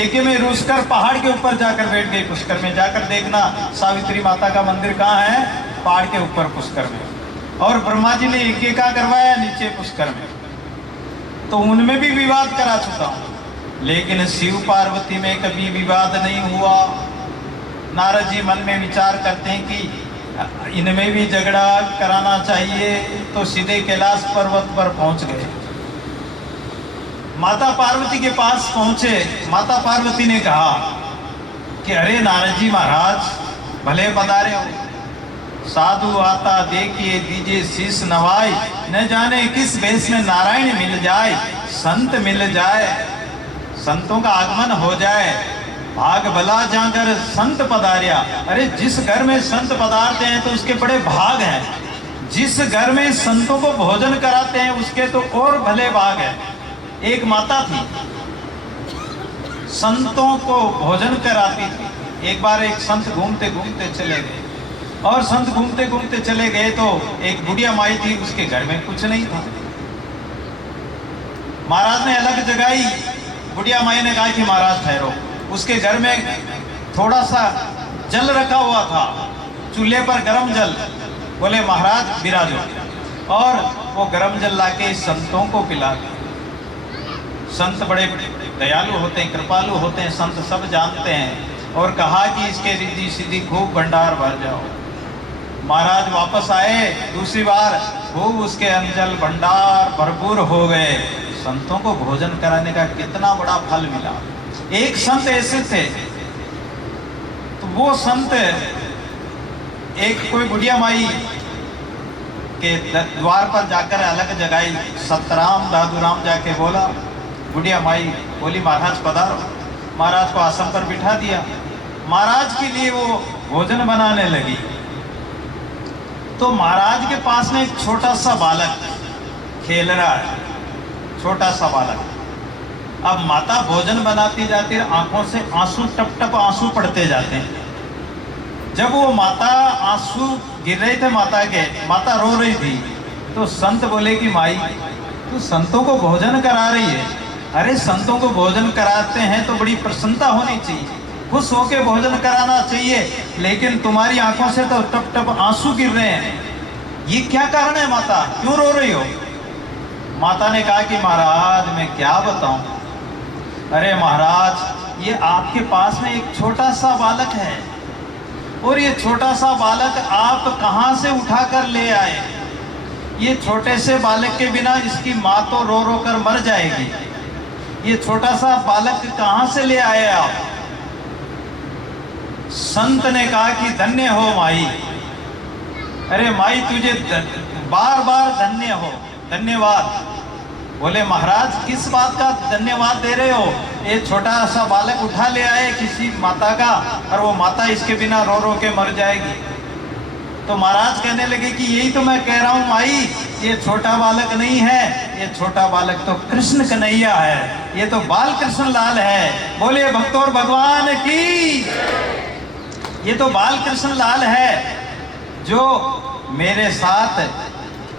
यज्ञ में रूसकर पहाड़ के ऊपर जाकर बैठ गई। पुष्कर में जाकर देखना, सावित्री माता का मंदिर कहाँ है? पहाड़ के ऊपर पुष्कर में। और ब्रह्मा जी ने यज्ञ कहाँ करवाया? नीचे पुष्कर में। तो उनमें भी विवाद करा चुका हूँ, लेकिन शिव पार्वती में कभी विवाद नहीं हुआ। नारद जी मन में विचार करते हैं कि इनमें भी झगड़ा कराना चाहिए, तो सीधे कैलाश पर्वत पर पहुंच गए। माता पार्वती के पास पहुंचे। माता पार्वती ने कहा कि अरे नारद जी महाराज, भले पधारे हो, साधु आता देखिए दीजिए शीश नवाई, न जाने किस भेष में नारायण मिल जाए, संत मिल जाए, संतों का आगमन हो जाए, भाग भला जाकर संत पधारिया। अरे जिस घर में संत पधारते हैं तो उसके बड़े भाग हैं। जिस घर में संतों को भोजन कराते हैं उसके तो और भले भाग हैं। एक माता थी, संतों को भोजन कराती थी। एक बार एक संत घूमते घूमते चले गए, और संत घूमते घूमते चले गए तो एक बुढ़िया माई थी, उसके घर में कुछ नहीं था। महाराज ने अलग जगाई। बुढ़िया माई ने कहा कि महाराज ठहरो। उसके घर में थोड़ा सा जल रखा हुआ था, चूल्हे पर गरम जल। बोले महाराज विराजो, और वो गरम जल लाके संतों को पिला दिया। संत बड़े दयालु होते हैं, कृपालु होते हैं, संत सब जानते हैं। और कहा कि इसके रिद्धि सिद्धि खूब भंडार भर जाओ। महाराज वापस आए दूसरी बार, खूब उसके अंजल भंडार भरपूर हो गए। संतों को भोजन कराने का कितना बड़ा फल मिला। एक संत ऐसे थे, तो वो संत एक कोई बुढ़िया माई के द्वार पर जाकर अलग जगाई। सतराम दादूराम जाके बोला, बुढ़िया माई बोली महाराज पधारो। महाराज को आसन पर बिठा दिया। महाराज के लिए वो भोजन बनाने लगी। तो महाराज के पास में एक छोटा सा बालक खेल रहा है, छोटा सा बालक। अब माता भोजन बनाती जाती है, आंखों से आंसू टप टप आंसू पड़ते जाते हैं। जब वो माता आंसू गिर रहे थे माता के, माता रो रही थी, तो संत बोले कि माई तू संतों को भोजन करा रही है। अरे संतों को भोजन कराते हैं तो बड़ी प्रसन्नता होनी चाहिए, खुश होके भोजन कराना चाहिए, लेकिन तुम्हारी आंखों से तो टप टप आंसू गिर रहे हैं। ये क्या कारण है माता, क्यों रो रही हो? माता ने कहा कि महाराज मैं क्या बताऊं। अरे महाराज, ये आपके पास में एक छोटा सा बालक है, और ये छोटा सा बालक आप कहां से उठा कर ले आए? ये छोटे से बालक के बिना इसकी माँ तो रो रो कर मर जाएगी। ये छोटा सा बालक कहां से ले आए आप? संत ने कहा कि धन्य हो माई। अरे माई तुझे बार बार धन्य हो, धन्यवाद। बोले महाराज किस बात का धन्यवाद दे रहे हो? ये छोटा सा बालक उठा ले आए किसी माता का, और वो माता इसके बिना रो रो के मर जाएगी। तो महाराज कहने लगे कि यही तो मैं कह रहा हूँ माई, ये छोटा बालक नहीं है, ये छोटा बालक तो कृष्ण कन्हैया है, ये तो बाल कृष्ण लाल है। बोले भक्तों और भगवान की, ये तो बाल कृष्ण लाल है जो मेरे साथ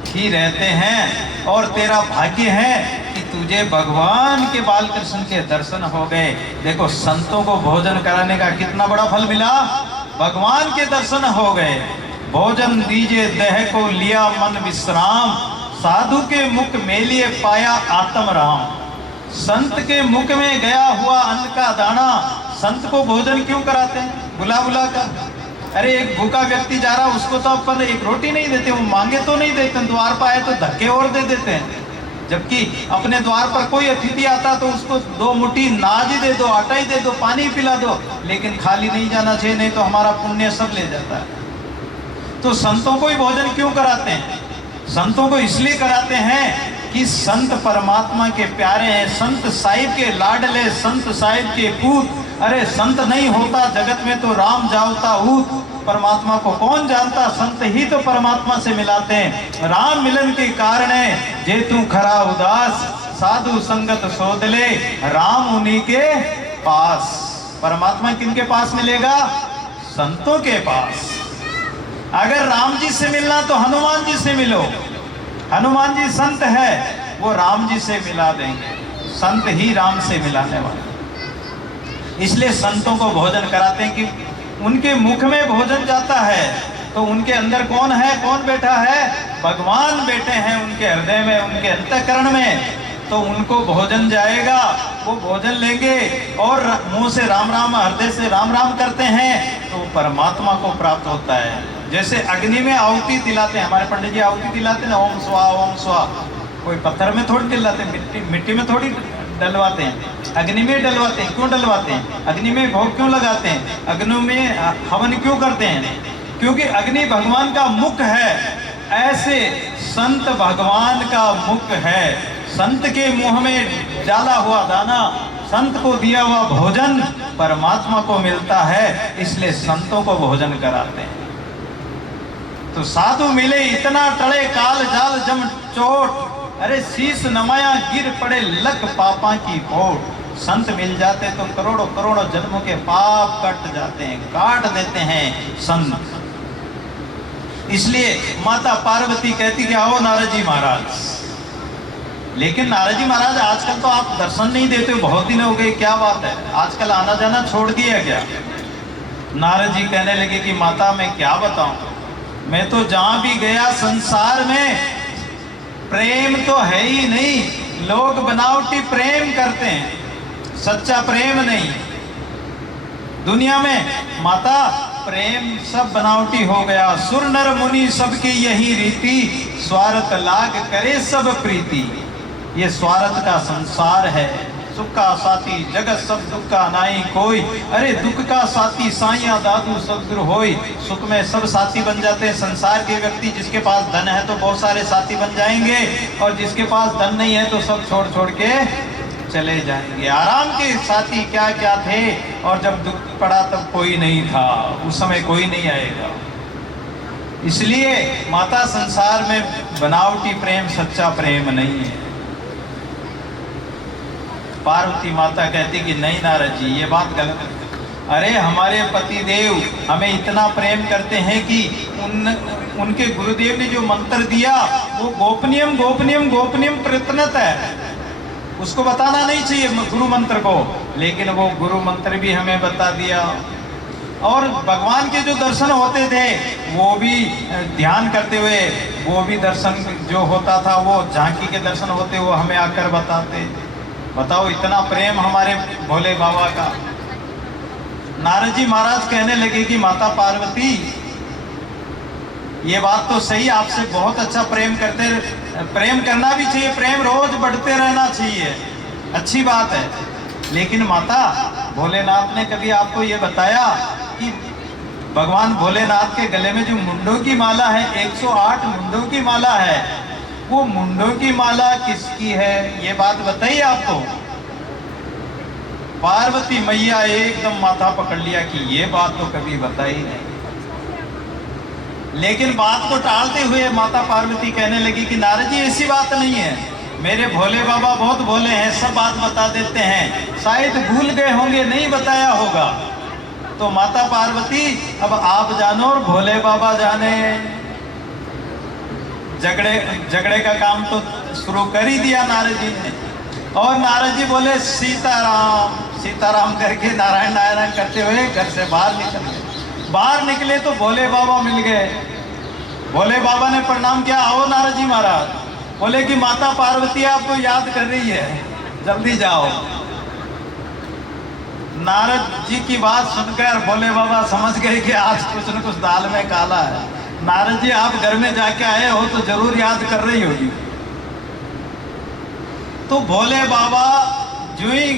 ही रहते हैं, और तेरा भाग्य है कि तुझे भगवान के बाल कृष्ण के दर्शन हो गए। देखो संतों को भोजन कराने का कितना बड़ा फल मिला, भगवान के दर्शन हो गए। भोजन दीजिए देह को लिया मन विश्राम, साधु के मुख मेलिए पाया आत्म राम। संत के मुख में गया हुआ अन्न का दाना, संत को भोजन क्यों कराते हैं बुला बुला कर? अरे एक भूखा व्यक्ति जा रहा, उसको तो अपन एक रोटी नहीं देते, वो मांगे तो नहीं देते, द्वार पर आए तो धक्के और दे देते हैं। जबकि अपने द्वार पर कोई अतिथि आता तो उसको 2 मुट्ठी नाज ही दे दो, आटा ही दे दो, पानी पिला दो, लेकिन खाली नहीं जाना चाहिए, नहीं तो हमारा पुण्य सब ले जाता है। तो संतों को ही भोजन क्यों कराते हैं? संतों को इसलिए कराते हैं कि संत परमात्मा के प्यारे हैं, संत साहिब के लाडले, संत साहिब के पूत। अरे संत नहीं होता जगत में तो राम जावता हूत, परमात्मा को कौन जानता, संत ही तो परमात्मा से मिलाते हैं। राम मिलन के कारण जे तू खरा उदास, साधु संगत सोदले, राम उन्हीं के पास। परमात्मा किनके पास मिलेगा? संतों के पास। अगर राम जी से मिलना तो हनुमान जी से मिलो, हनुमान जी संत है, वो राम जी से मिला देंगे, संत ही राम से मिलाने वाले। इसलिए संतों को भोजन कराते हैं कि उनके मुख में भोजन जाता है तो उनके अंदर कौन है, कौन बैठा है? भगवान बैठे हैं उनके हृदय में, उनके अंतःकरण में। तो उनको भोजन जाएगा, वो भोजन लेंगे और मुंह से राम राम, हृदय से राम राम करते हैं तो परमात्मा को प्राप्त होता है। जैसे अग्नि में आहुति दिलाते हैं, हमारे पंडित जी आहुति दिलाते हैं ना, ओम स्वाहा ओम स्वाहा। कोई पत्थर में थोड़ी दिलाते हैं, मिट्टी में थोड़ी डलवाते हैं, अग्नि में डलवाते हैं। क्यों डलवाते हैं? अग्नि में भोग क्यों लगाते हैं? अग्नि में हवन क्यों करते हैं? क्योंकि अग्नि भगवान का मुख है। ऐसे संत भगवान का मुख है। संत के मुंह में डाला हुआ दाना, संत को दिया हुआ भोजन परमात्मा को मिलता है, इसलिए संतों को भोजन कराते हैं। तो साधु मिले इतना टड़े काल जाल जम चोट, अरे शीश नमाया गिर पड़े लख पापा की कोट। संत मिल जाते तो करोड़ों करोड़ों जन्मों के पाप कट जाते हैं, काट देते हैं संत। इसलिए माता पार्वती कहती कि आओ नारद जी महाराज। लेकिन नारद जी महाराज आजकल तो आप दर्शन नहीं देते हो, बहुत दिन हो गए, क्या बात है? आजकल आना जाना छोड़ दिया क्या? नारद जी कहने लगे कि माता मैं क्या बताऊं, मैं तो जहां भी गया संसार में प्रेम तो है ही नहीं। लोग बनावटी प्रेम करते हैं, सच्चा प्रेम नहीं। दुनिया में माता प्रेम सब बनावटी हो गया। सुर नर मुनि सबकी यही रीति, स्वार्थ लाग करे सब प्रीति। ये स्वार्थ का संसार है। सुख का साथी जगत सब दुख का नाई कोई, अरे दुख का साथी साइया दादू सब दूर होई। सुख में सब साथी बन जाते हैं संसार के व्यक्ति। जिसके पास धन है तो बहुत सारे साथी बन जाएंगे, और जिसके पास धन नहीं है तो सब छोड़ छोड़ के चले जाएंगे। आराम के साथी क्या क्या थे, और जब दुख पड़ा तब कोई नहीं था, उस समय कोई नहीं आएगा। इसलिए माता संसार में बनावटी प्रेम सच्चा प्रेम नहीं है। पार्वती माता कहती कि नहीं नारद जी ये बात गलत है। अरे हमारे पति देव हमें इतना प्रेम करते हैं कि उनके गुरुदेव ने जो मंत्र दिया वो गोपनीयम गोपनीयम गोपनीयम प्रयत्नत है, उसको बताना नहीं चाहिए गुरु मंत्र को, लेकिन वो गुरु मंत्र भी हमें बता दिया। और भगवान के जो दर्शन होते थे वो भी ध्यान करते हुए, वो भी दर्शन जो होता था वो झांकी के दर्शन होते वो हमें आकर बताते। बताओ इतना प्रेम हमारे भोले बाबा का। नारद जी महाराज कहने लगे कि माता पार्वती ये बात तो सही, आपसे बहुत अच्छा प्रेम करते, प्रेम करना भी चाहिए, प्रेम रोज बढ़ते रहना चाहिए, अच्छी बात है। लेकिन माता भोलेनाथ ने कभी आपको ये बताया कि भगवान भोलेनाथ के गले में जो मुंडों की माला है, 108 मुंडों की माला है, वो मुंडों की माला किसकी है? ये बात बताइए आपको। पार्वती मैया एकदम माथा पकड़ लिया कि ये बात तो कभी बताई नहीं। लेकिन बात को टालते हुए माता पार्वती कहने लगी कि नारद जी ऐसी बात नहीं है, मेरे भोले बाबा बहुत भोले हैं, सब बात बता देते हैं, शायद भूल गए होंगे, नहीं बताया होगा। तो माता पार्वती अब आप जानो और भोले बाबा जाने। झगड़े का काम तो शुरू कर ही दिया नारद जी ने। और नारद जी बोले सीताराम सीताराम करके नारायण नारायण करते हुए घर से बाहर निकल गए। बाहर निकले तो भोले बाबा मिल गए। भोले बाबा ने प्रणाम किया, आओ नारद जी महाराज। बोले कि माता पार्वती आपको याद कर रही है, जल्दी जाओ। नारद जी की बात सुनकर भोले बाबा समझ गए कि आज कुछ न कुछ दाल में काला है। नारद जी आप घर में जाके आए हो तो जरूर याद कर रही होगी। तो भोले बाबा जो ही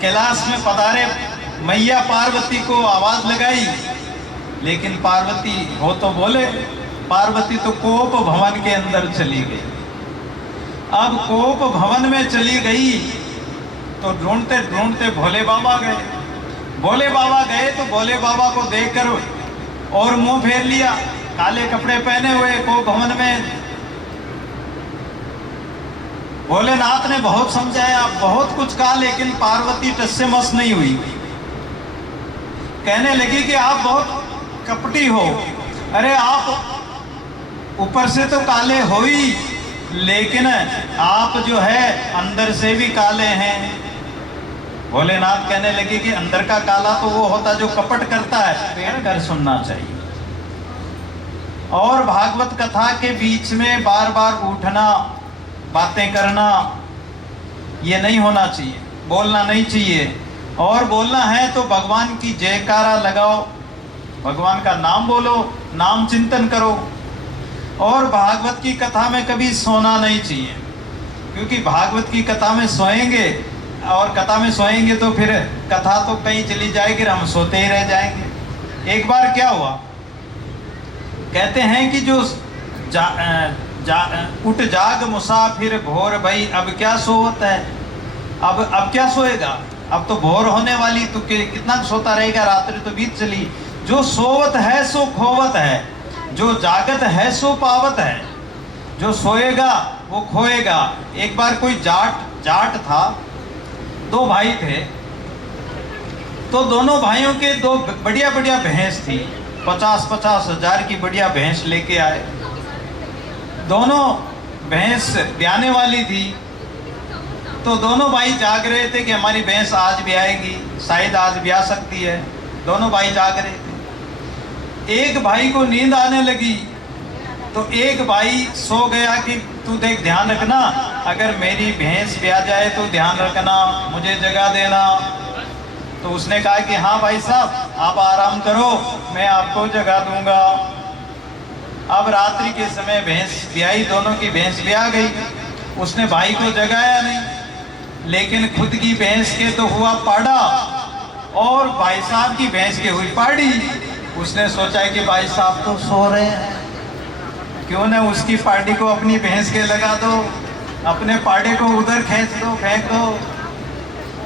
कैलाश में पधारे, मैया पार्वती को आवाज लगाई, लेकिन पार्वती हो तो बोले, पार्वती तो कोप भवन के अंदर चली गई। अब कोप भवन में चली गई तो ढूंढते ढूंढते भोले बाबा गए। भोले बाबा गए तो भोले बाबा को देखकर और मुंह फेर लिया, काले कपड़े पहने हुए कोप भवन में। भोलेनाथ ने बहुत समझाया, बहुत कुछ कहा, लेकिन पार्वती टस से मस नहीं हुई। कहने लगी कि आप बहुत कपटी हो। अरे आप ऊपर से तो काले हो ही, लेकिन आप जो है अंदर से भी काले हैं। भोलेनाथ कहने लगे कि अंदर का काला तो वो होता जो कपट करता है, पेड़ कर सुनना चाहिए। और भागवत कथा के बीच में बार बार उठना, बातें करना, ये नहीं होना चाहिए, बोलना नहीं चाहिए। और बोलना है तो भगवान की जयकारा लगाओ, भगवान का नाम बोलो, नाम चिंतन करो। और भागवत की कथा में कभी सोना नहीं चाहिए, क्योंकि भागवत की कथा में सोएंगे और कथा में सोएंगे तो फिर कथा तो कहीं चली जाएगी, हम सोते ही रह जाएंगे। एक बार क्या हुआ, कहते हैं कि जो उठ जाग मुसाफिर भोर भई, अब क्या सोवत है, अब क्या सोएगा, अब तो भोर होने वाली, तो कितना सोता रहेगा, रात्रि तो बीत चली। जो सोवत है सो खोवत है, जो जागत है सो पावत है, जो सोएगा वो खोएगा। एक बार कोई जाट था, दो भाई थे, तो दोनों भाइयों के दो बढ़िया बढ़िया भैंस थी, 50-50 हजार की बढ़िया भैंस लेके आए। दोनों भैंस ब्याने वाली थी, तो दोनों भाई जाग रहे थे कि हमारी भैंस आज भी आएगी, शायद आज भी आ सकती है। दोनों भाई जाग रहे थे। एक भाई को नींद आने लगी, तो एक भाई सो गया कि तू देख, ध्यान रखना, अगर मेरी भैंस भी आ जाए तो ध्यान रखना, मुझे जगा देना। तो उसने कहा कि हाँ भाई साहब, आप आराम करो, मैं आपको जगा दूंगा। अब रात्रि के समय भैंस ब्याई, दोनों की भैंस भी आ गई। उसने भाई को जगाया नहीं, लेकिन खुद की भैंस के तो हुआ पाड़ा और भाई साहब की भैंस के हुई पाड़ी। उसने सोचा कि भाई साहब तो सो रहे हैं, क्यों ना उसकी पाड़ी को अपनी भैंस के लगा दो, अपने पाड़े को उधर खींच दो, फेंक दो।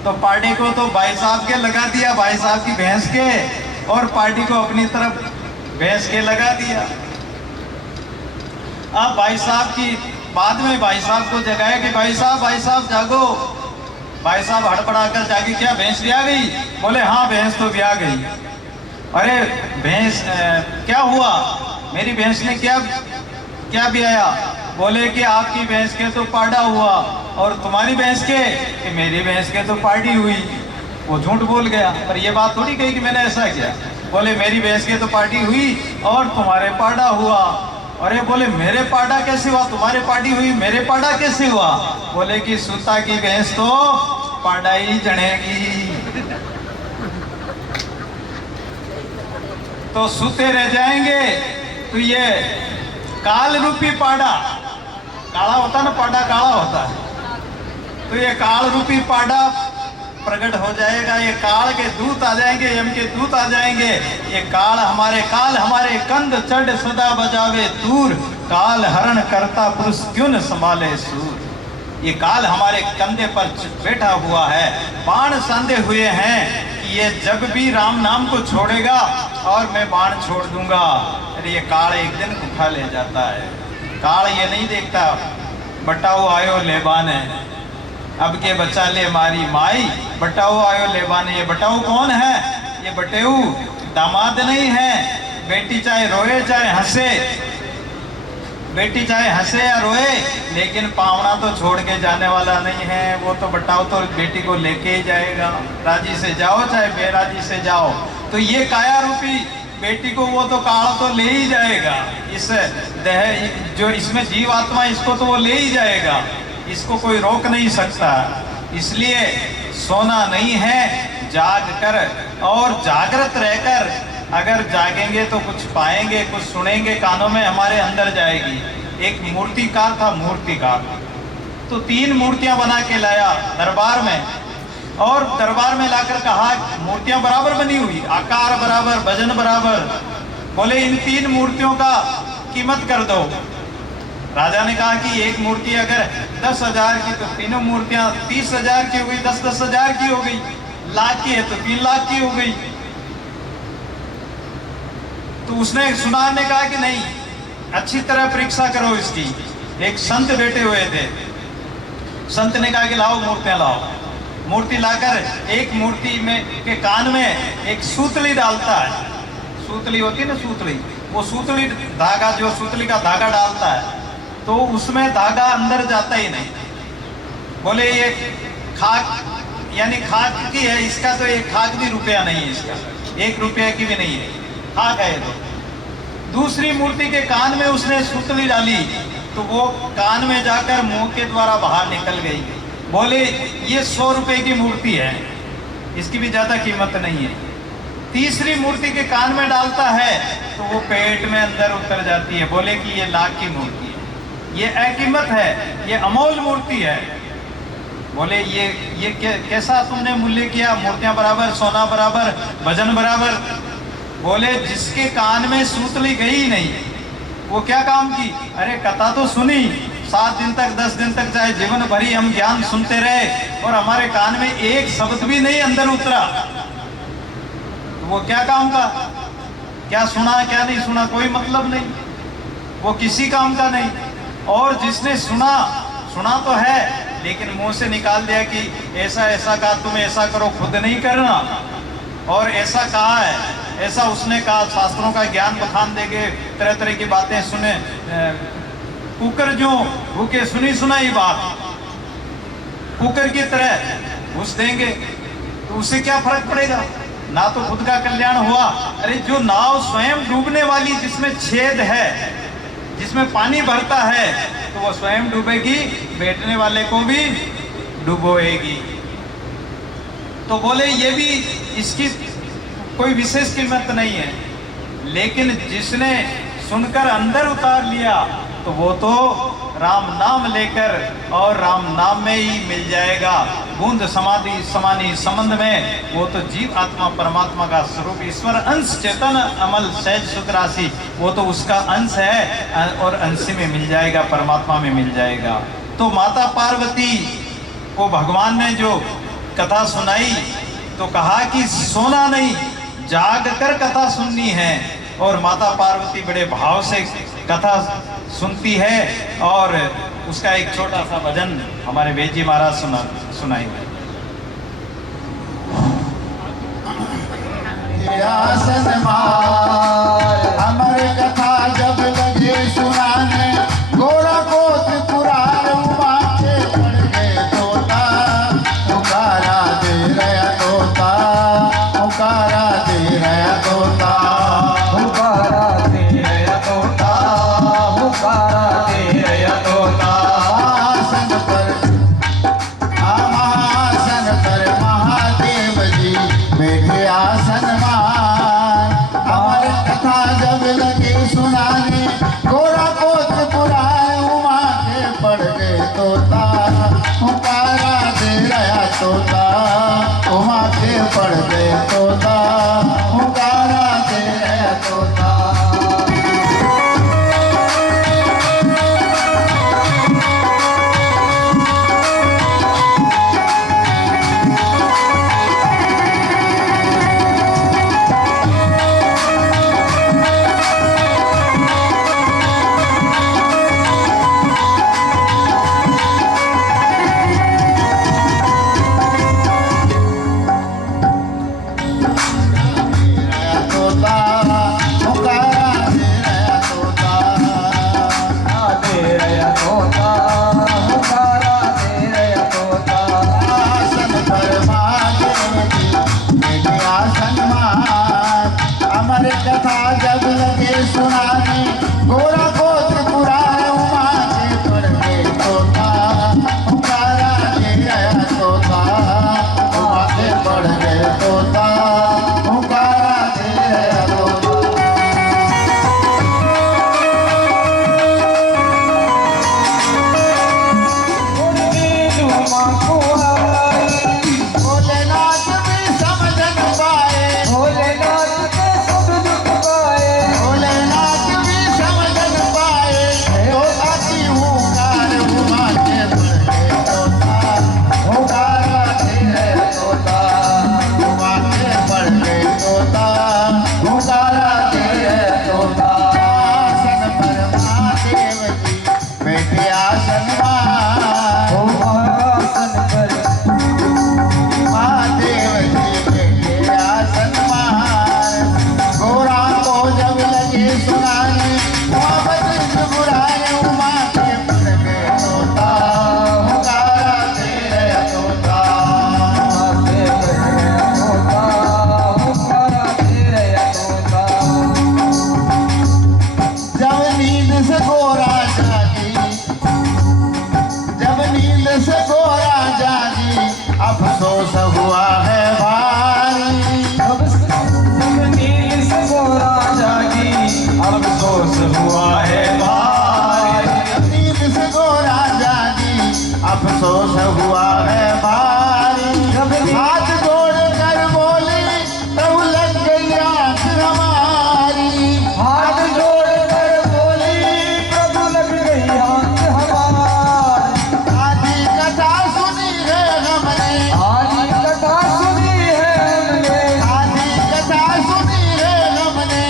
तो पाड़ी को तो भाई साहब के लगा दिया, भाई साहब की भैंस के, और पाड़ी को अपनी तरफ भैंस के लगा दिया। अब भाई साहब की बाद में भाई साहब को जगाया कि भाई साहब जागो। भाई साहब हड़बड़ा कर जागी, क्या भैंस भी आ गई? बोले हाँ, भैंस तो भी आ गई। अरे भैंस क्या हुआ, मेरी भैंस ने क्या भी आया? बोले कि आपकी भैंस के तो पाड़ा हुआ, और तुम्हारी भैंस के? कि मेरी भैंस के तो पाड़ी हुई। वो झूठ बोल गया, पर ये बात थोड़ी कही कि मैंने ऐसा किया। बोले मेरी भैंस के तो पाड़ी हुई और तुम्हारे पाड़ा हुआ। अरे बोले मेरे पाड़ा कैसे हुआ, तुम्हारे पाड़ी हुई, मेरे पाड़ा कैसे हुआ? बोले कि सुता की भैंस तो पाड़ा ही जनेगी। तो सुते रह जाएंगे। तो ये काल रूपी पाड़ा, काला होता ना, पाड़ा काला होता है, तो ये काल रूपी पाड़ा प्रकट हो जाएगा। ये काल के दूत आ जाएंगे, यम के दूत आ जाएंगे। ये काल हमारे कंध चढ़ सदा बजावे दूर, काल हरण करता पुरुष क्यों न संभाले सूर। ये काल हमारे कंधे पर बैठा हुआ है, बाण सांधे हुए हैं कि ये जब भी राम नाम को छोड़ेगा और मैं बाण छोड़ दूंगा। अरे ये काल एक दिन उठा ले जाता है। काल ये नहीं देखता बटाओ आयो लेबाने, अब के बचा ले मारी माई, बटाओ आयो लेबाने। ये बटाओ कौन है? ये बटेऊ दामाद नहीं है। बेटी चाहे रोए चाहे हंसे, बेटी चाहे हंसे या रोए, लेकिन पावना तो छोड़ के जाने वाला नहीं है। वो तो बटाओ तो बेटी को लेके ही जाएगा, राजी से जाओ चाहे बेराजी से जाओ। तो ये काया रूपी बेटी को वो तो काल तो ले ही जाएगा। इस देह जो इसमें जीव आत्मा, इसको तो वो ले ही जाएगा, इसको कोई रोक नहीं सकता। इसलिए सोना नहीं है, जाग कर और जागृत रहकर अगर जागेंगे तो कुछ पाएंगे, कुछ सुनेंगे, कानों में हमारे अंदर जाएगी। एक मूर्तिकार था, मूर्तिकार, तो 3 मूर्तियां बना के लाया दरबार में, और दरबार में लाकर कहा मूर्तियां बराबर बनी हुई, आकार बराबर, वजन बराबर। बोले इन 3 मूर्तियों का कीमत कर दो। राजा ने कहा कि एक मूर्ति अगर 10,000 की, तो तीनों मूर्तियां 30,000 की हो गई, 10-10 हजार की हो गई। लाख की है तो 3 लाख की हो गई। तो उसने सुनार ने कहा कि नहीं, अच्छी तरह परीक्षा करो इसकी। एक संत बैठे हुए थे, संत ने कहा कि लाओ मूर्तियां लाओ। मूर्ति लाकर एक मूर्ति में के कान में एक सूतली डालता है, सूतली होती है ना, सूतली, वो सूतली धागा, जो सूतली का धागा डालता है तो उसमें धागा अंदर जाता ही नहीं। बोले ये खाक यानी खाक की है, इसका तो एक खाक भी रुपया नहीं है, इसका 1 रुपये की भी नहीं है, खाक है। तो दूसरी मूर्ति के कान में उसने सुतली डाली तो वो कान में जाकर मुंह के द्वारा बाहर निकल गई। बोले ये 100 रुपए की मूर्ति है, इसकी भी ज्यादा कीमत नहीं है। तीसरी मूर्ति के कान में डालता है तो वो पेट में अंदर उतर जाती है। बोले कि ये लाख की मूर्ति है, ये अकीमत है, ये अमोल मूर्ति है। बोले ये कैसा तुमने मूल्य किया? मूर्तियां बराबर, सोना बराबर, वजन बराबर। बोले जिसके कान में सूतली गई नहीं वो क्या काम की? अरे कथा तो सुनी, 7 दिन तक 10 दिन तक चाहे जीवन भरी हम ज्ञान सुनते रहे और हमारे कान में एक शब्द भी नहीं अंदर उतरा, तो वो क्या काम का? क्या सुना क्या नहीं सुना कोई मतलब नहीं, वो किसी काम का नहीं। और जिसने सुना तो है लेकिन मुंह से निकाल दिया कि ऐसा ऐसा कहा, तुम ऐसा करो, खुद नहीं करना, और ऐसा कहा है, ऐसा उसने कहा, शास्त्रों का ज्ञान बखान देंगे, तरह तरह की बातें सुने, कुकर जो भूखे सुनी सुनाई बात कुकर की तरह घुस देंगे तो उससे क्या फर्क पड़ेगा? ना तो खुद का कल्याण हुआ। अरे जो नाव स्वयं डूबने वाली, जिसमें छेद है, जिसमें पानी भरता है, तो वो स्वयं डूबेगी, बैठने वाले को भी डुबोएगी। तो बोले ये भी, इसकी कोई विशेष कीमत नहीं है, लेकिन जिसने सुनकर अंदर उतार लिया तो वो तो राम नाम लेकर और राम नाम में ही मिल जाएगा। बूंद समाधि समानी संबंध में वो तो जीव आत्मा परमात्मा का स्वरूप, ईश्वर अंश चेतन अमल सहज सुख राशि, वो तो उसका अंश है और अंश में मिल जाएगा, परमात्मा में मिल जाएगा। तो माता पार्वती को भगवान ने जो कथा सुनाई तो कहा कि सोना नहीं, जाग कर कथा सुननी है। और माता पार्वती बड़े भाव से कथा सुनती है और उसका एक छोटा सा भजन हमारे वेद जी महाराज सुनाएंगे। हमारे कथा जब लगे सुनाने, घोड़ा को त्रिपुरार उमाचे पड़ गए तोता, पुकारा दे रहा तोता, पुकारा दे रहा तोता, पुकारा दे रहा तोता, पुकारा दे रहा तोता। आसन पर महादेव जी बैठे आसन मान। हमारे कथा जब लगे सुनाने, घोड़ा को त्रिपुरार उमा के पड़ गए तोता, पुकारा दे रहा तोता, उमा के पड़ गए तोता, पुकारा दे रहा तोता। अफसोस हुआ है भारी। अब नींद से गोरा जागी, अब अफसोस हुआ है भारी। नींद से गोरा जागी, अफसोस हुआ है भारी। हाथ जोड़ कर बोली तब लग गई आँख हमारी। हाथ जोड़ कर बोली, प्रभु लग गई आँख हमारी। आधी कथा सुनी है हमने, आज कथा सुनी है हमने, आधी कथा सुनी है हमने,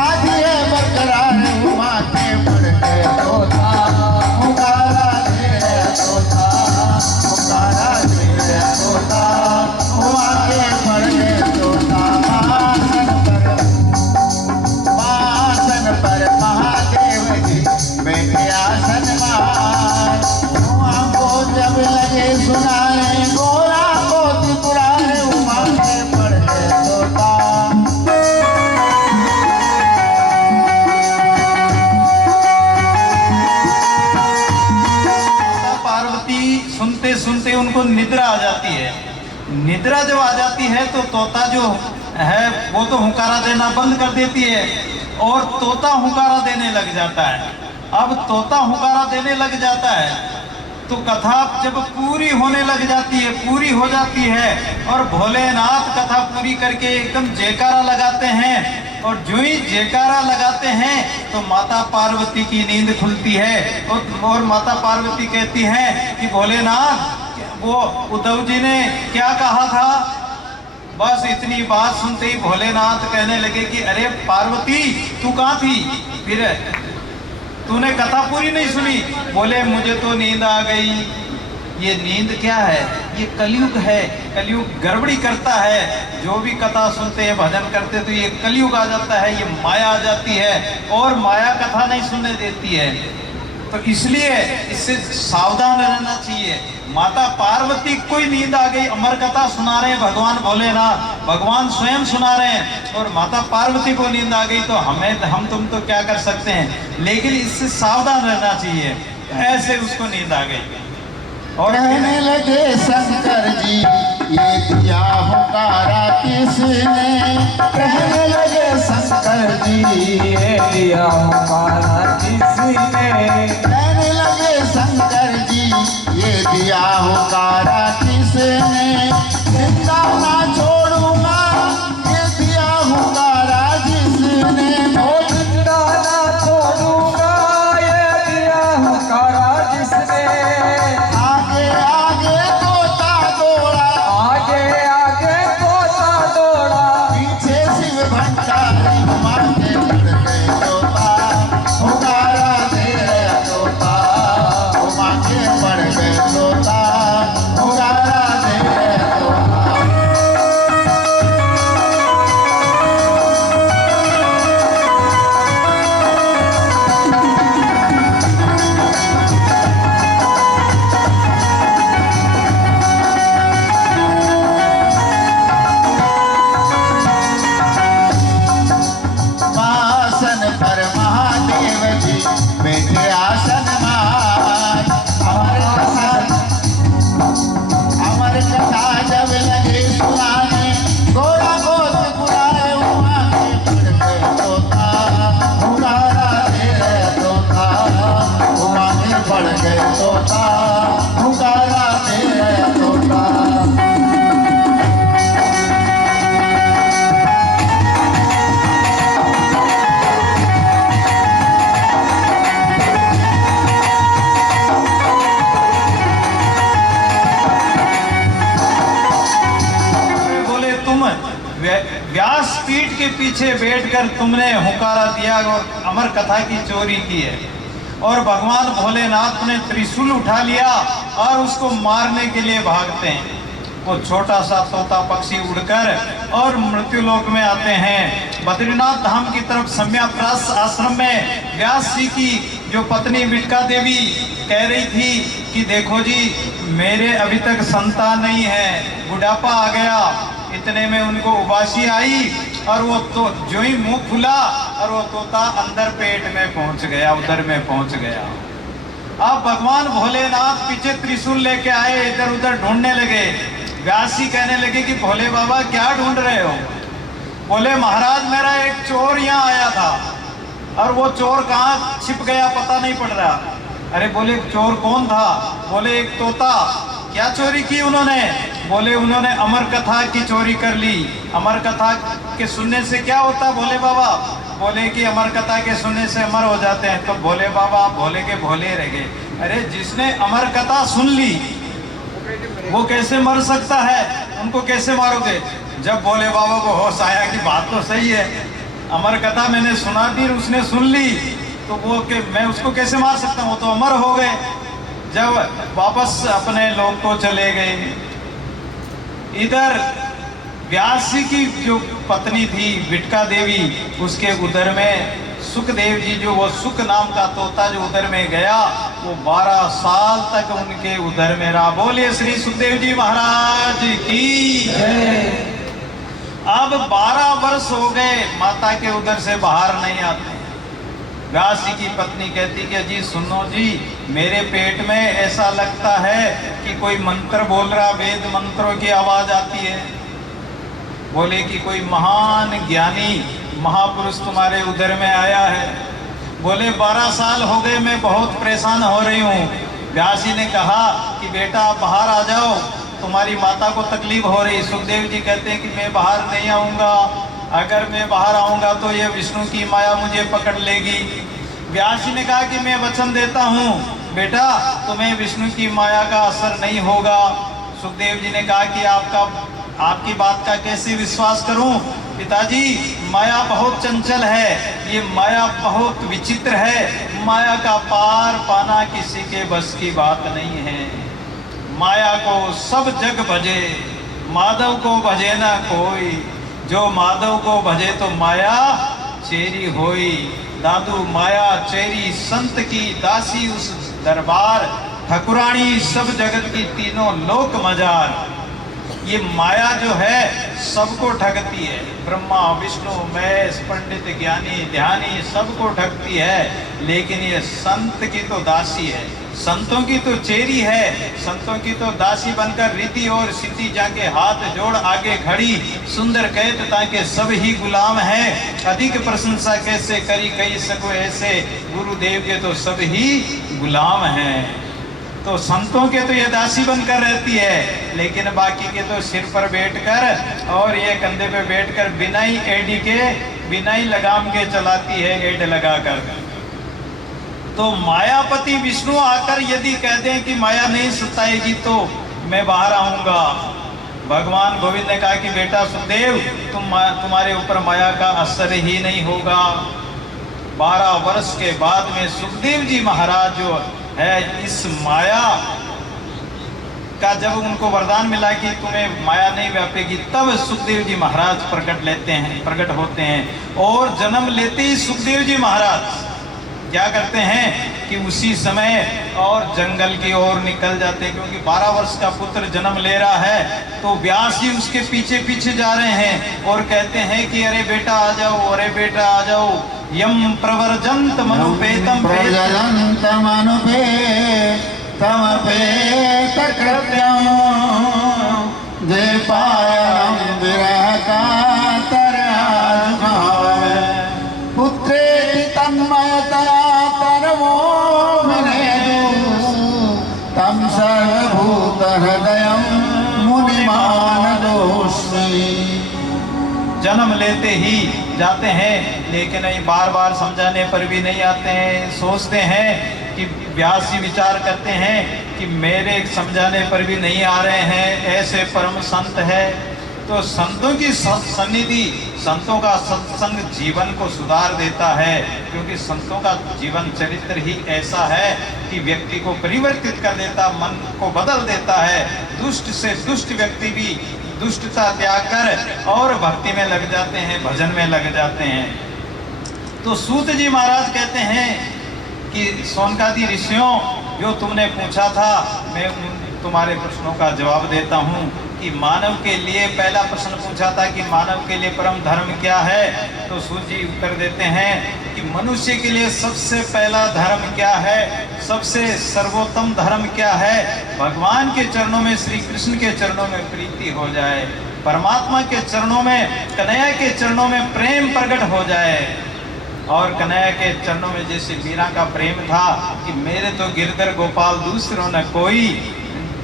आधी है बरकरार उमा के पड़ गए तोता पुकारा दे तोता, पुकारा दे तोता, उमा के पड़ गए तोता। आसन पर महादेव जी बैठे आसन मार। उमा को जब लगे सुनाने गोरा को त्रिपुरारे, उमा के पड़ गए तोता। पार्वती सुनते सुनते उनको निद्रा आ जाती है। निद्रा जब आ जाती है तो तोता जो है वो तो हुंकारा देना बंद कर देती है और तोता हुंकारा देने लग जाता है। अब तोता हुंकारा देने लग जाता है तो कथा जब पूरी होने लग जाती है, पूरी हो जाती है और भोलेनाथ कथा पूरी करके एकदम जयकारा लगाते हैं और जो ही जयकारा लगाते हैं तो माता पार्वती की नींद खुलती है और माता पार्वती कहती हैं कि भोलेनाथ, वो उद्धव जी ने क्या कहा था। बस इतनी बात सुनते ही भोलेनाथ कहने लगे कि अरे पार्वती तू कहाँ थी, फिर तूने कथा पूरी नहीं सुनी। बोले मुझे तो नींद आ गई। ये नींद क्या है, ये कलयुग है। कलयुग गड़बड़ी करता है, जो भी कथा सुनते हैं भजन करते तो ये कलयुग आ जाता है, ये माया आ जाती है और माया कथा नहीं सुनने देती है। तो इसलिए इससे सावधान रहना चाहिए। माता पार्वती को ही नींद आ गई, अमर कथा सुना रहे हैं भगवान भोलेनाथ, भगवान स्वयं सुना रहे हैं और माता पार्वती को नींद आ गई तो हम तुम तो क्या कर सकते हैं। लेकिन इससे सावधान रहना चाहिए। ऐसे उसको नींद आ गई और कहने लगे शंकर जी ये दिया हुकारा किसने। कहने लगे शंकर जी ये दिया हमारा किसने। कहने लगे शंकर जी ये दिया हुकारा किसने। जिंदा ना छोड़ूंगा ये दिया हुकारा जिसने। ओ जिंदा ना छोड़ूंगा, ये दिया हुकारा जिसने। आगे आगे तोता दौड़ा, आगे आगे तोता दौड़ा, पीछे शिव भंडारी उमा के पड़ गए तोता। हुकारा दे रहा तोता, उमा के पड़ गए तोता। हुकारा दे रहा तोता। आसन पर महादेव जी बैठे आसन मार। अमर कथा जब लगे सुनाने गोरा गोद पुराए उमा के पड़ गए तोता। हुकारा दे रहे तोता, उमा के पड़ गए तोता। हुकारा दे रहे तोता। बोले तुम व्यास पीठ के पीछे बैठकर तुमने हुकारा दिया और अमर कथा की चोरी की है और भगवान भोलेनाथ ने त्रिशूल उठा लिया और उसको मारने के लिए भागते हैं। वो छोटा सा तोता पक्षी उड़कर और मृत्युलोक में आते हैं। बद्रीनाथ धाम की तरफ सम्याप्रास आश्रम में व्यास जी की जो पत्नी विटका देवी कह रही थी कि देखो जी मेरे अभी तक संतान नहीं है, बुढ़ापा आ गया। इतने में उनको उबासी आई और वो तो जो ही मुंह खुला और वो तोता अंदर पेट में पहुंच गया, उधर में पहुंच गया। अब भगवान भोलेनाथ पीछे त्रिशूल लेके आए, इधर उधर ढूंढने लगे व्यास जी कहने लगे कि भोले बाबा क्या ढूंढ रहे हो? बोले महाराज मेरा एक चोर यहाँ आया था और वो चोर कहाँ छिप गया पता नहीं पड़ रहा। अरे बोले चोर कौन था? बोले एक तोता। क्या चोरी की उन्होंने? बोले उन्होंने अमर कथा की चोरी कर ली। अमर कथा के सुनने से क्या होता भोले बाबा? बोले कि अमर कथा के सुनने से अमर हो जाते हैं। तो भोले बाबा भोले के भोले रह गए। अरे जिसने अमर कथा सुन ली वो कैसे मर सकता है? उनको कैसे मारोगे? जब भोले बाबा को होश आया कि बात तो सही है, अमर कथा मैंने सुना दी, उसने सुन ली, तो वो कि मैं उसको कैसे मार सकता हूँ? वो तो अमर हो गए। जब वापस अपने लोग को चले गए, इधर व्यास जी की जो पत्नी थी विटका देवी, उसके उदर में सुखदेव जी, जो वो सुख नाम का तोता जो उदर में गया, वो 12 साल तक उनके उदर में रहा। बोलिए श्री सुखदेव जी महाराज की। अब 12 वर्ष हो गए माता के उदर से बाहर नहीं आते। व्यास जी की पत्नी कहती कि जी सुनो जी, मेरे पेट में ऐसा लगता है कि कोई मंत्र बोल रहा, वेद मंत्रों की आवाज आती है। बोले कि कोई महान ज्ञानी महापुरुष तुम्हारे उदर में आया है। बोले 12 साल हो गए, मैं बहुत परेशान हो रही हूँ। व्यास जी ने कहा कि बेटा आप बाहर आ जाओ, तुम्हारी माता को तकलीफ हो रही। सुखदेव जी कहते हैं कि मैं बाहर नहीं आऊँगा, अगर मैं बाहर आऊँगा तो ये विष्णु की माया मुझे पकड़ लेगी। व्यास जी ने कहा कि मैं वचन देता हूँ बेटा तुम्हें विष्णु की माया का असर नहीं होगा। सुखदेव जी ने कहा कि आपकी बात का कैसे विश्वास करूं? पिताजी माया बहुत चंचल है, ये माया बहुत विचित्र है, माया का पार पाना किसी के बस की बात नहीं है। माया को सब जग भजे, माधव को भजे ना कोई, जो माधव को भजे तो माया चेरी होई। दादू माया चेरी संत की दासी उस दरबार, ठकुरानी सब जगत की तीनों लोक मजार। ये माया जो है सबको ठगती है, ब्रह्मा विष्णु महेश पंडित ज्ञानी ध्यानी सबको ठगती है, लेकिन ये संत की तो दासी है, संतों की तो चेरी है, संतों की तो दासी बनकर रीति और सिद्धि जाके हाथ जोड़ आगे खड़ी, सुंदर कहत ताकि सब ही गुलाम है, अधिक प्रशंसा कैसे करी कही सको ऐसे, गुरुदेव के तो सब ही गुलाम हैं। तो संतों के तो ये दासी बनकर रहती है, लेकिन बाकी के तो सिर पर बैठकर और ये कंधे पे बैठकर बिना ही एडी के बिना ही लगाम के चलाती है, एड लगाकर। तो मायापति विष्णु आकर यदि कह दें कि माया नहीं सताएगी तो मैं बाहर आऊंगा। भगवान गोविंद ने कहा कि बेटा सुखदेव तुम्हारे ऊपर माया का असर ही नहीं होगा। 12 वर्ष के बाद में सुखदेव जी महाराज जो है इस माया का जब उनको वरदान मिला कि तुम्हें माया नहीं व्यापेगी, तब सुखदेव जी महाराज प्रकट होते हैं और जन्म लेते ही सुखदेव जी महाराज क्या करते हैं कि उसी समय और जंगल की ओर निकल जाते हैं, क्योंकि 12 वर्ष का पुत्र जन्म ले रहा है। तो व्यास जी उसके पीछे पीछे जा रहे हैं और कहते हैं कि अरे बेटा आ जाओ, अरे बेटा आ जाओ। यम प्रवर्जंत मनुपेतम कृत्यम जे पायम विरह कातर पुत्रेति तन्मयतया तरवो तम सर्वभूत हृदयम मुनिमानदोस्मि। जन्म लेते ही जाते हैं, लेकिन बार बार समझाने पर भी नहीं आते हैं। सोचते हैं कि व्यास जी विचार करते हैं कि मेरे समझाने पर भी नहीं आ रहे हैं, ऐसे परम संत है। तो संतों की सन्निधि, संतों का सत्संग जीवन को सुधार देता है, क्योंकि संतों का जीवन चरित्र ही ऐसा है कि व्यक्ति को परिवर्तित कर देता, मन को बदल देता है। दुष्ट से दुष्ट व्यक्ति भी दुष्टता त्याग कर और भक्ति में लग जाते हैं, भजन में लग जाते हैं। तो सूत जी महाराज कहते हैं कि सोनकादि ऋषियों, जो तुमने पूछा था मैं तुम्हारे प्रश्नों का जवाब देता हूँ कि मानव के लिए पहला प्रश्न पूछा था कि मानव के लिए परम धर्म क्या है, तो सूर्य जी उत्तर देते हैं कि मनुष्य के लिए सबसे पहला धर्म क्या है, सबसे सर्वोत्तम धर्म क्या है, भगवान के चरणों में, श्री कृष्ण के चरणों में प्रीति हो जाए, परमात्मा के चरणों में, कन्हैया के चरणों में प्रेम प्रकट हो जाए। और कन्हैया के चरणों में जैसे मीरा का प्रेम था कि मेरे तो गिरधर गोपाल दूसरों न कोई,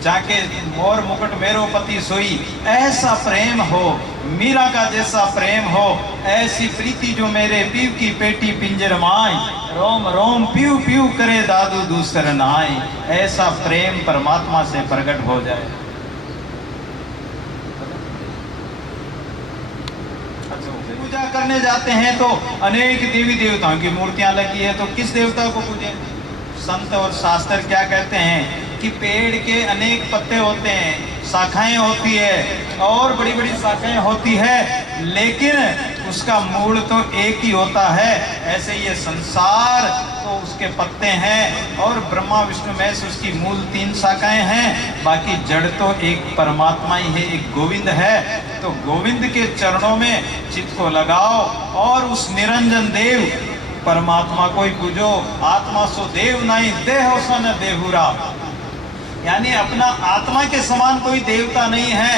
जाके मोर मुकुट मेरो पति सोई, ऐसा प्रेम हो, मीरा का जैसा प्रेम हो, ऐसी प्रीति जो मेरे पीव की पेटी पिंजर माई, रोम रोम पीव पीव करे दादू दूसर नाई, ऐसा प्रेम परमात्मा से प्रकट हो जाए। पूजा करने जाते हैं तो अनेक देवी देवताओं की मूर्तियां लगी है, तो किस देवता को पूजें? संत और शास्त्र क्या कहते हैं कि पेड़ के अनेक पत्ते होते हैं, शाखाएं होती है और बड़ी बड़ी शाखाएं होती है, लेकिन उसका मूल तो एक ही होता है। ऐसे ये संसार तो उसके पत्ते हैं और ब्रह्मा विष्णु महेश उसकी मूल 3 शाखाएं हैं, बाकी जड़ तो एक परमात्मा ही है, एक गोविंद है। तो गोविंद के चरणों में चित्त को लगाओ और उस निरंजन देव परमात्मा को ही पूजो। आत्मा सो देव नहीं, देह सो न देहुरा, यानी अपना आत्मा के समान कोई देवता नहीं है,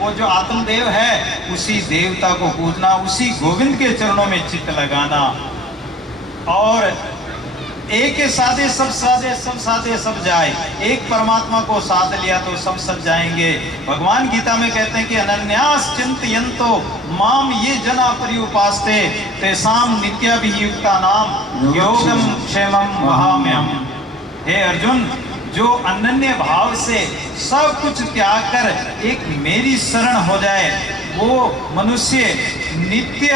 वो जो आत्मदेव है उसी देवता को पूजना, उसी गोविंद के चरणों में चित्त लगाना। और एक के साधे सब साधे, सब साधे सब जाए, एक परमात्मा को साध लिया तो सब सज जाएंगे। भगवान गीता में कहते हैं कि अनन्यास चिंतयन्तो माम ये जना पर्युपास्ते तेसाम नित्याभियुक्ता नाम योगम क्षेमम वहाम्यहम्। हे अर्जुन, जो अनन्य भाव से सब कुछ त्याग कर एक मेरी शरण हो जाए, वो मनुष्य नित्य,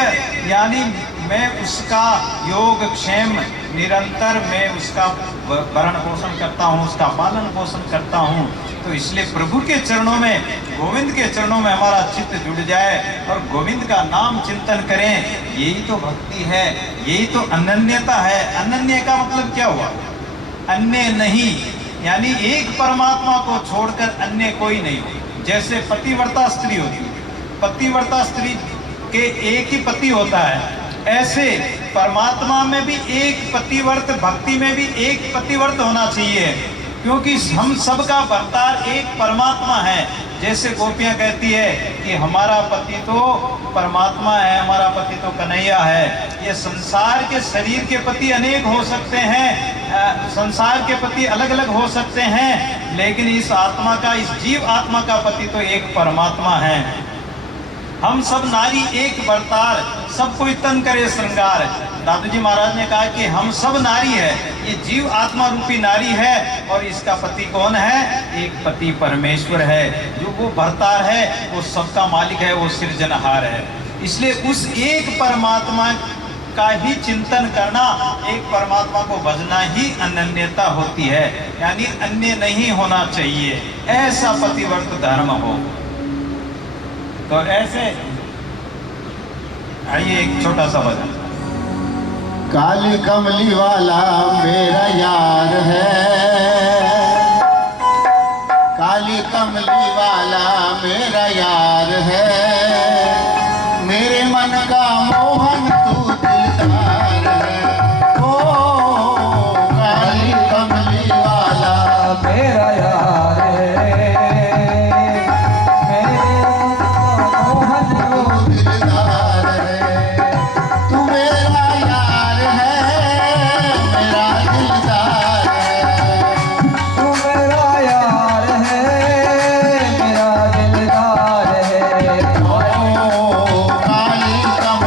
यानी मैं उसका योग क्षेम निरंतर मैं उसका भरण पोषण करता हूँ, उसका पालन पोषण करता हूँ। तो इसलिए प्रभु के चरणों में, गोविंद के चरणों में हमारा चित्त जुड़ जाए और गोविंद का नाम चिंतन करें, यही तो भक्ति है, यही तो अनन्यता है। अनन्य का मतलब क्या हुआ? अन्य नहीं, यानी एक परमात्मा को छोड़कर अन्य कोई नहीं हो। जैसे पतिव्रता स्त्री होती है, पतिव्रता स्त्री के एक ही पति होता है, ऐसे परमात्मा में भी एक पतिव्रत, भक्ति में भी एक पतिव्रत होना चाहिए, क्योंकि हम सबका भरतार एक परमात्मा है। जैसे गोपियां कहती है कि हमारा पति तो परमात्मा है, हमारा पति तो कन्हैया है। ये संसार के शरीर के पति अनेक हो सकते हैं, संसार के पति अलग अलग हो सकते हैं, लेकिन इस आत्मा का, इस जीव आत्मा का पति तो एक परमात्मा है। हम सब नारी एक भरतार, सब कोई तन करे श्रृंगार। दादू जी महाराज ने कहा कि हम सब नारी है, ये जीव आत्मा रूपी नारी है, और इसका पति कौन है? एक पति परमेश्वर है, जो वो भरतार है, वो सबका मालिक है, वो सृजनहार है। इसलिए उस एक परमात्मा का ही चिंतन करना, एक परमात्मा को भजना ही अनन्यता होती है, यानी अन्य नहीं होना चाहिए, ऐसा पतिव्रत धर्म हो। तो ऐसे आइए एक छोटा सा भजन। काली कमली वाला मेरा यार है, काली कमली वाला मेरा यार है, मेरे मन का मोहन तू दिलदार है। ओ काली कमली वाला मेरा यार है, दिलदार है, तू मेरा यार है, मेरा दिलदार है। तू मेरा यार है, मेरा दिलदार है। ओ काली कमली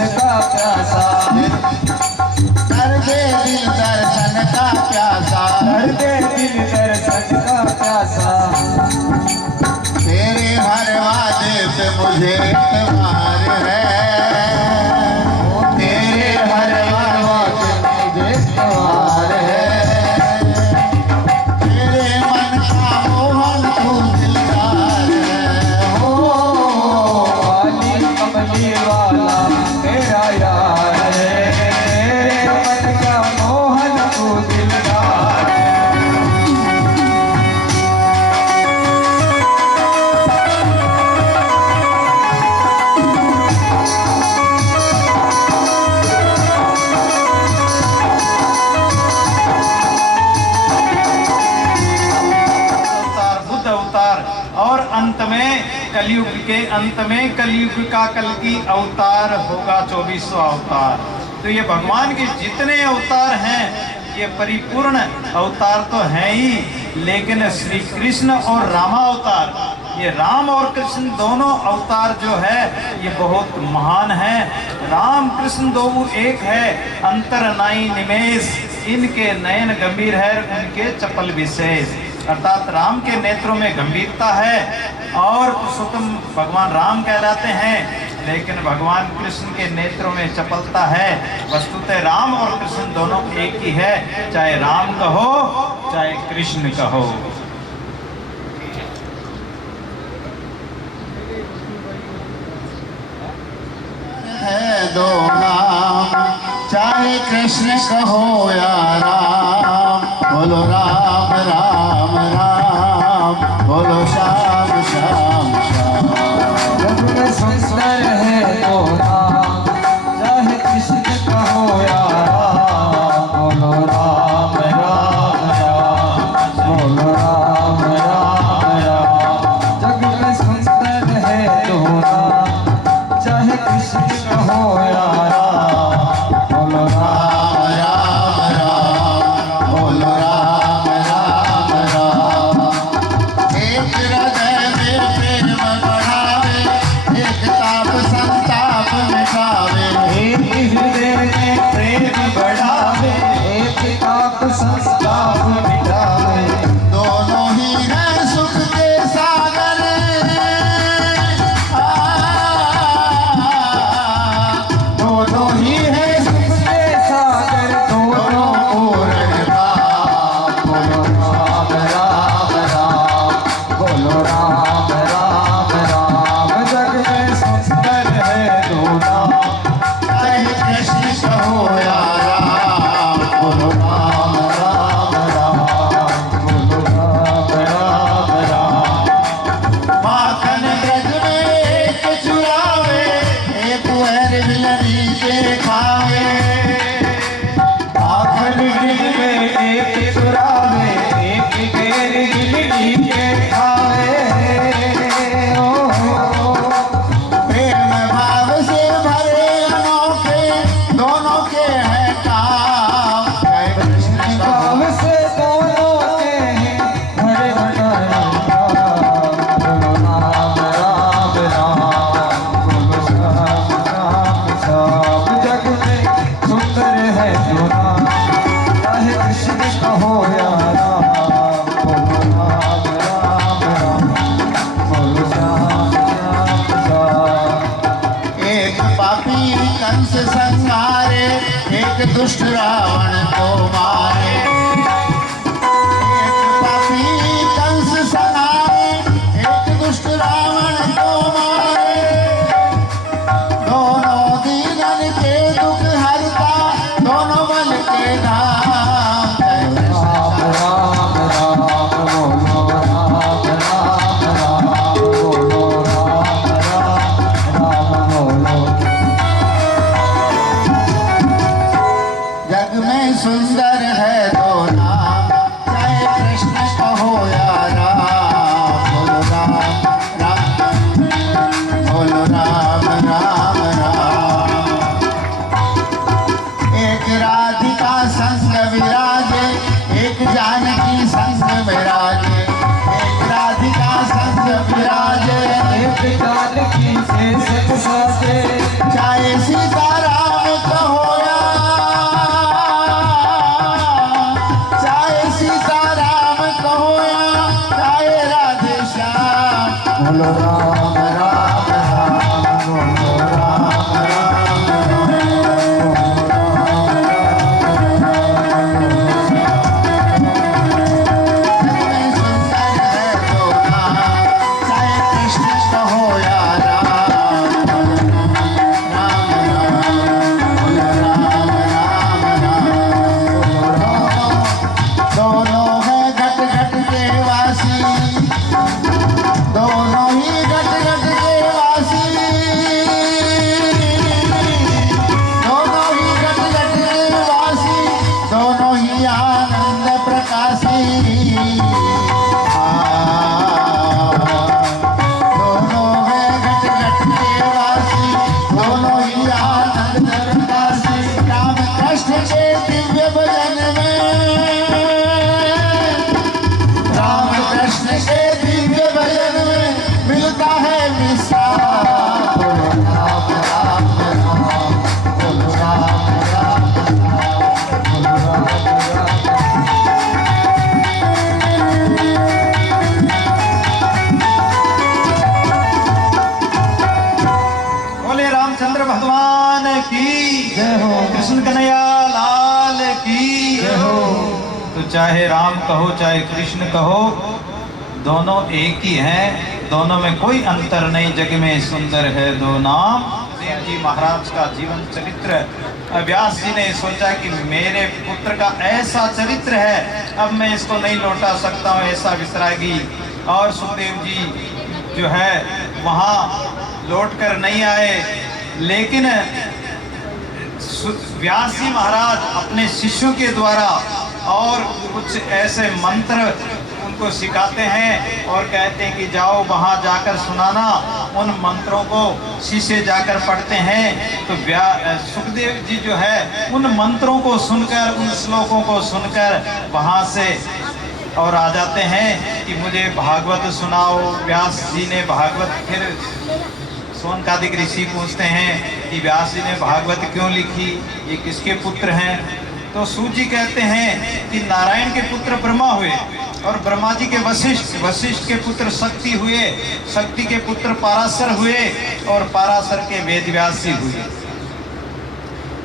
दर्शन का प्यासा, कर दे दिल दर्शन का प्यासा, कर दे दिल दर्शन का प्यासा। तेरे हर वादे पे मुझे एतबार है, तेरे हर वादे पे मुझे एतबार है, तेरे मन का मोहन तू दिलदार है। ओ वाली कमली वाला तेरा यार है, मन का मोहन तू दिलदार है। अवतार बुद्ध अवतार और अंत में कलयुग के अंत में कलयुग का कल की अवतार होगा 24वां अवतार। तो ये भगवान के जितने अवतार हैं ये परिपूर्ण अवतार तो हैं ही, लेकिन श्री कृष्ण और रामावतार, ये राम और कृष्ण दोनों अवतार जो है ये बहुत महान है। राम कृष्ण दो एक है, अंतर नाई निमेष, इनके नयन गंभीर है, उनके चपल विशेष। अर्थात राम के नेत्रों में गंभीरता है और पुरुषोत्तम भगवान राम कहलाते हैं, लेकिन भगवान कृष्ण के नेत्रों में चपलता है। वस्तुतः राम और कृष्ण दोनों एक ही है, चाहे राम कहो चाहे कृष्ण कहो। है दो नाम, चाहे कृष्ण कहो या राम, बोलो राम राम राम, बोलो श्याम श्याम श्याम। जग में सुंदर है तो नाम, चाहे कृष्ण कहो या राम, बोलो राम राम राम, बोलो राम राम राम। जग में सुंदर है तो नाम, चाहे कृष्ण कहो या राम, बोलो राम राम राम, बोलो राम राम राम। एक हृदय में प्रेम बढ़ावे, एक ताप संताप मिटावे, एक हृदय में प्रेम बढ़ावे, एक ताप संताप मिटावे। दोनों ही हैं सुख के सागर, दोनों ही है सुख के सागर, दोनों ओर राम। बोलो राम राम राम, बोलो राम राम राम। जग में सुंदर है दो नाम, चाहे कृष्ण कहो या राम, बोलो राम राम राम, बोलो राम राम राम। माखन ब्रज में एक चुरावे, एक वैर मिलनी के खावे, आखिर दिल में एक चुरावे, एक गैर गिलनी के खावे। प्रेम भाव से भरे अनोखे दोनों के हैं काम। जय कृष्ण भाव से दोनों के हैं हरे भजन बोलो राम राम राम, बोलो श्याम श्याम श्याम। जग में सुंदर है जो नाम, चाहे कृष्ण कहो या राम, बोलो राम राम राम, बोलो श्याम श्याम श्याम। एक पापी कंस संहारे, एक दुष्ट रावण को मारे, एक पापी कंस संहारे, एक दुष्ट रावण को मारे। दोनों दीनन के दुख हरता, दोनों बल के धाम। जय कृष्ण राम राम राम, बोलो राम राम राम, बोलो राम राम राम, बोलो। जग में सुंदर है दो जय हो कृष्ण कन्हैया लाल की जय हो तो चाहे राम कहो चाहे कृष्ण कहो, दोनों एक ही हैं, दोनों में कोई अंतर नहीं। जग में सुंदर है दो नाम। देव जी महाराज का जीवन चरित्र, व्यास जी ने सोचा कि मेरे पुत्र का ऐसा चरित्र है, अब मैं इसको नहीं लौटा सकता हूँ, ऐसा वितरागी। और सुखदेव जी जो है वहाँ लौट कर नहीं आए, लेकिन व्यास जी महाराज अपने शिष्यों के द्वारा और कुछ ऐसे मंत्र उनको सिखाते हैं और कहते हैं कि जाओ वहाँ जाकर सुनाना। उन मंत्रों को शिष्य जाकर पढ़ते हैं तो सुखदेव जी जो है उन मंत्रों को सुनकर, उन श्लोकों को सुनकर वहाँ से और आ जाते हैं कि मुझे भागवत सुनाओ। व्यास जी ने भागवत, फिर सोनकादिक ऋषि पूछते हैं कि व्यास जी ने भागवत क्यों लिखी, ये किसके पुत्र हैं? तो सूत जी कहते हैं कि नारायण के पुत्र ब्रह्मा हुए और ब्रह्मा जी के वशिष्ठ, वशिष्ठ के पुत्र शक्ति हुए, शक्ति के पुत्र पाराशर हुए और पाराशर के वेद व्यास जी हुए।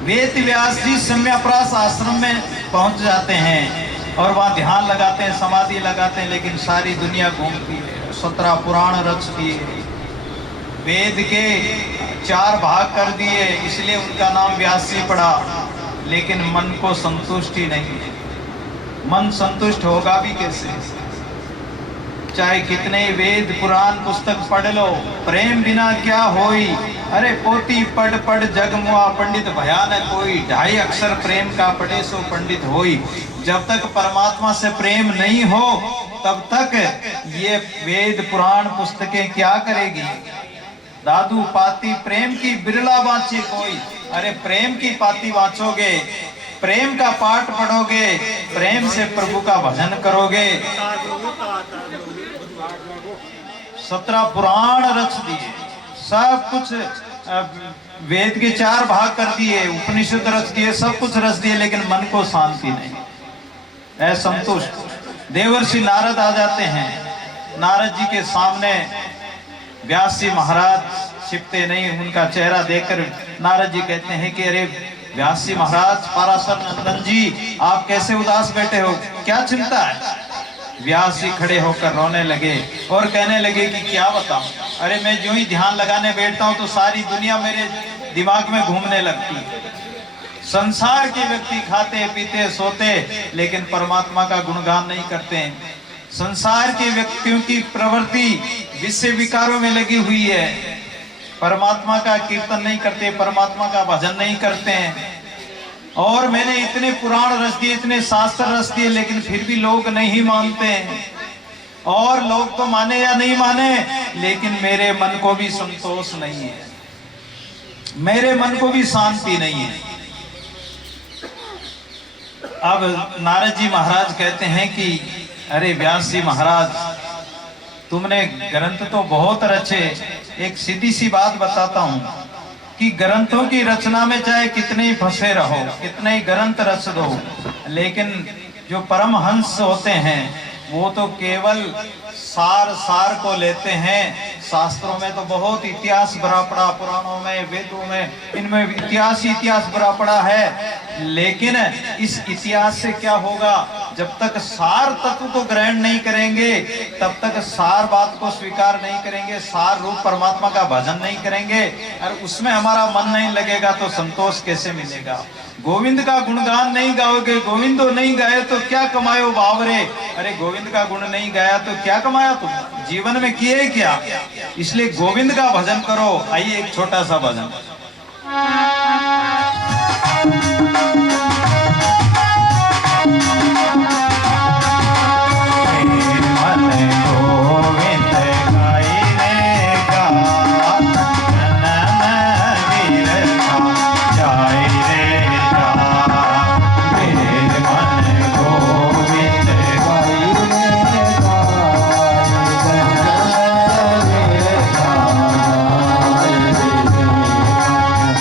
वेद व्यास जी सम्याप्रास आश्रम में पहुंच जाते हैं और वहाँ ध्यान लगाते हैं, समाधि लगाते हैं, लेकिन सारी दुनिया घूमती है। 17 पुराण रच दिए, वेद के 4 भाग कर दिए, इसलिए उनका नाम व्यास जी पड़ा। लेकिन मन को संतुष्टि नहीं है। मन संतुष्ट होगा भी कैसे? चाहे कितने वेद पुराण पुस्तक पढ़ लो, प्रेम बिना क्या होई। अरे पोती पढ़ पढ़ जग मुआ पंडित भयानक कोई, 2.5 अक्षर प्रेम का पढ़े सो पंडित होई। जब तक परमात्मा से प्रेम नहीं हो तब तक ये वेद पुराण पुस्तकें क्या करेगी? दादू पाती प्रेम की बिरला बाँचे कोई। अरे प्रेम की पाती बाँचोगे, प्रेम का पाठ पढ़ोगे, प्रेम से प्रभु का भजन करोगे। 17 पुराण रच दिए, सब कुछ वेद के 4 भाग कर दिए, उपनिषद रच दिए, सब कुछ रच दिए, लेकिन मन को शांति नहीं, असंतुष्ट। देवर्षि नारद आ जाते हैं। नारद जी के सामने व्यास जी महाराज छिपते नहीं, उनका चेहरा देखकर नारद जी कहते हैं कि अरे व्यास जी महाराज, पाराशर नंदन जी, आप कैसे उदास बैठे हो, क्या चिंता है? व्यास जी खड़े होकर रोने लगे और कहने लगे कि क्या बताऊं, अरे मैं जो ही ध्यान लगाने बैठता हूं तो सारी दुनिया मेरे दिमाग में घूमने लगती है। संसार के व्यक्ति खाते पीते सोते, लेकिन परमात्मा का गुणगान नहीं करते हैं। संसार के व्यक्तियों की प्रवृत्ति विषय विकारों में लगी हुई है, परमात्मा का कीर्तन नहीं करते, परमात्मा का भजन नहीं करते हैं। और मैंने इतने पुराण रच दिए, इतने शास्त्र रच दिए, लेकिन फिर भी लोग नहीं मानते हैं। और लोग तो माने या नहीं माने, लेकिन मेरे मन को भी संतोष नहीं है, मेरे मन को भी शांति नहीं है। अब नारद जी महाराज कहते हैं कि अरे व्यास जी महाराज, तुमने ग्रंथ तो बहुत रचे, एक सीधी सी बात बताता हूँ कि ग्रंथों की रचना में चाहे कितने ही फंसे रहो, कितने ही ग्रंथ रच दो, लेकिन जो परमहंस होते हैं वो तो केवल सार को लेते हैं। शास्त्रों में तो बहुत इतिहास भरा पड़ा, पुराणों में, वेदों में, इनमें इतिहास भरा पड़ा है, लेकिन इस इतिहास से क्या होगा? जब तक सार तत्व को ग्रहण नहीं करेंगे, तब तक सार बात को स्वीकार नहीं करेंगे, सार रूप परमात्मा का भजन नहीं करेंगे, और उसमें हमारा मन नहीं लगेगा तो संतोष कैसे मिलेगा? गोविंद का गुणगान नहीं गाओगे, गोविंदो नहीं गाए तो क्या कमायो बावरे। अरे गोविंद का गुण नहीं गाया तो क्या कमाया तुम? जीवन में किए क्या? इसलिए गोविंद का भजन करो। आइए एक छोटा सा भजन।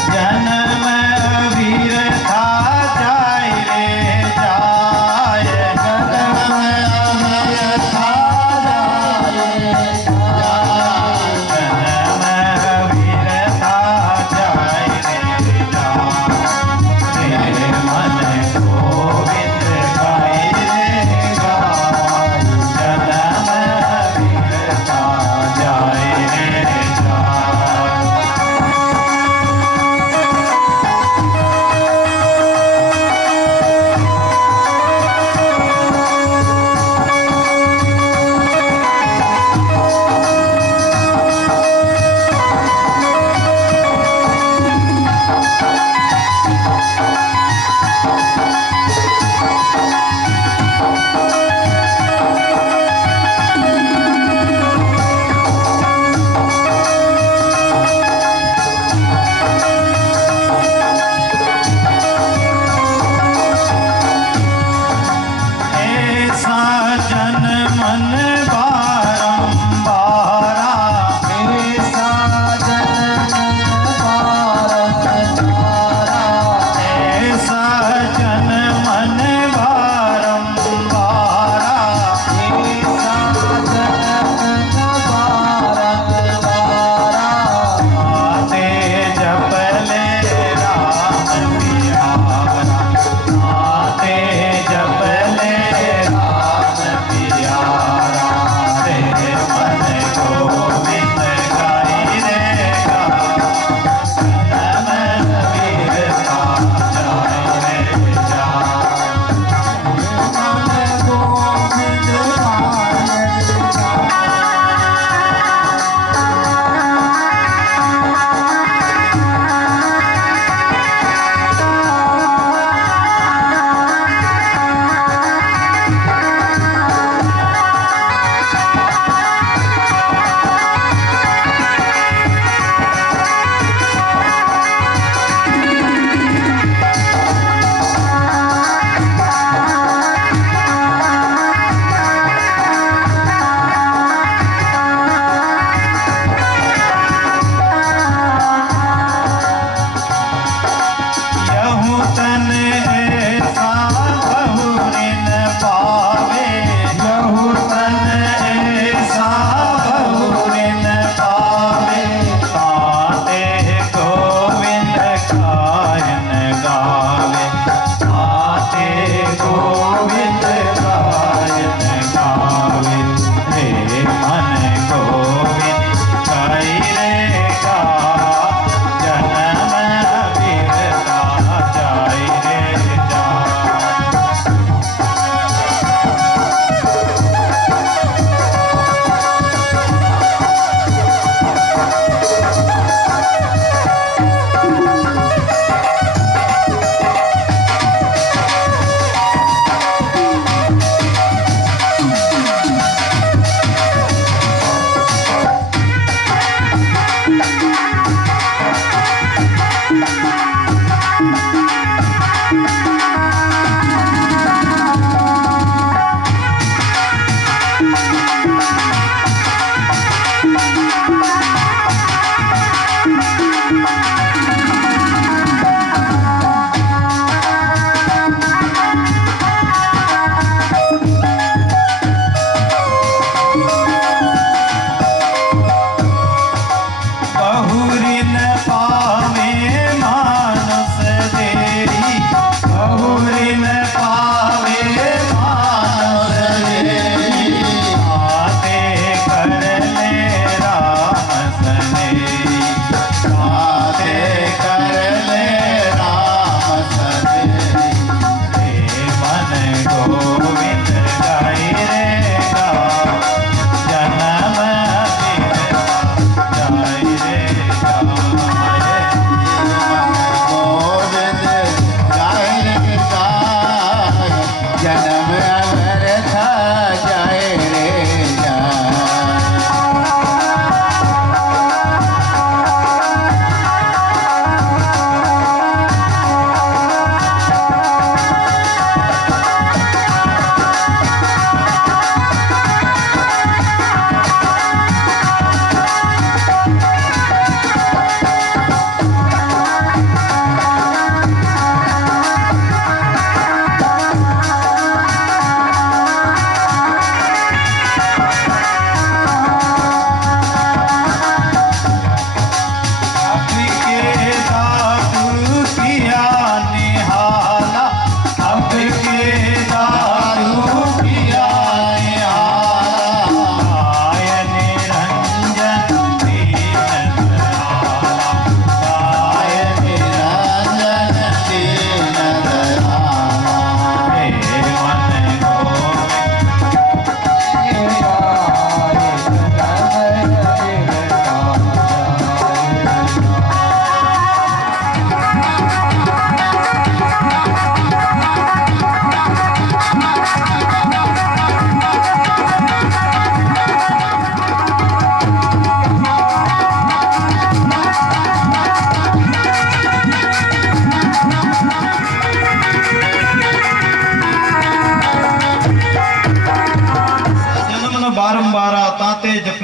जन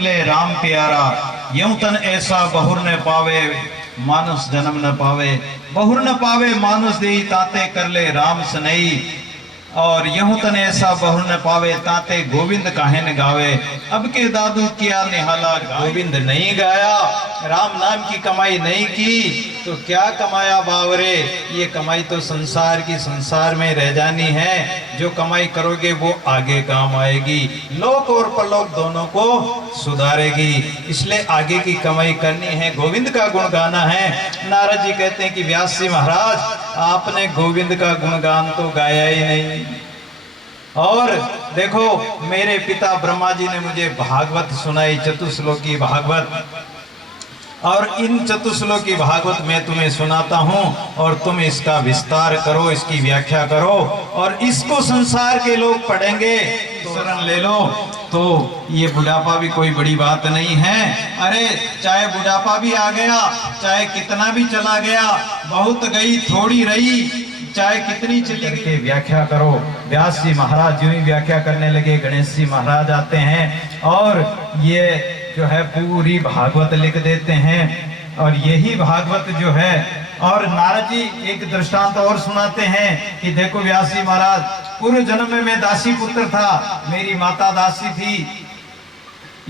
निकले राम प्यारा, यूं तन ऐसा बहुर न पावे मानुष जन्म न पावे। बहुर न पावे मानुष देई ताते कर ले राम सनई, और यूं तन ऐसा बहुर न पावे ताते गोविंद काहे न गावे। अब के दादू किया निहाला गोविंद नहीं गाया, राम नाम की कमाई नहीं की तो क्या कमाया बावरे। ये कमाई तो संसार की संसार में रह जानी है, जो कमाई करोगे वो आगे काम आएगी, लोक और परलोक दोनों को सुधारेगी। इसलिए आगे की कमाई करनी है, गोविंद का गुण गाना है। नारद जी कहते हैं कि व्यास जी महाराज आपने गोविंद का गुणगान तो गाया ही नहीं। और देखो मेरे पिता ब्रह्मा जी ने मुझे भागवत सुनाई, चतुश्लोकी भागवत, और इन चतुश्लोकी भागवत मैं तुम्हें सुनाता हूं और तुम इसका विस्तार करो, इसकी व्याख्या करो, और इसको संसार के लोग पढ़ेंगे तो शरण ले लो। तो ये बुढ़ापा भी कोई बड़ी बात नहीं है। अरे चाहे बुढ़ापा भी आ गया, चाहे कितना भी चला गया, बहुत गई थोड़ी रही, चाहे कितनी चली गई, व्याख्या करो। व्यास जी महाराज यूं ही व्याख्या करने लगे, गणेश जी महाराज आते हैं और ये जो है पूरी भागवत लिख देते हैं। और यही भागवत जो है, और नारद जी एक दृष्टांत और सुनाते हैं कि देखो व्यास जी महाराज, पूर्व जन्म में मैं दासी पुत्र था, मेरी माता दासी थी,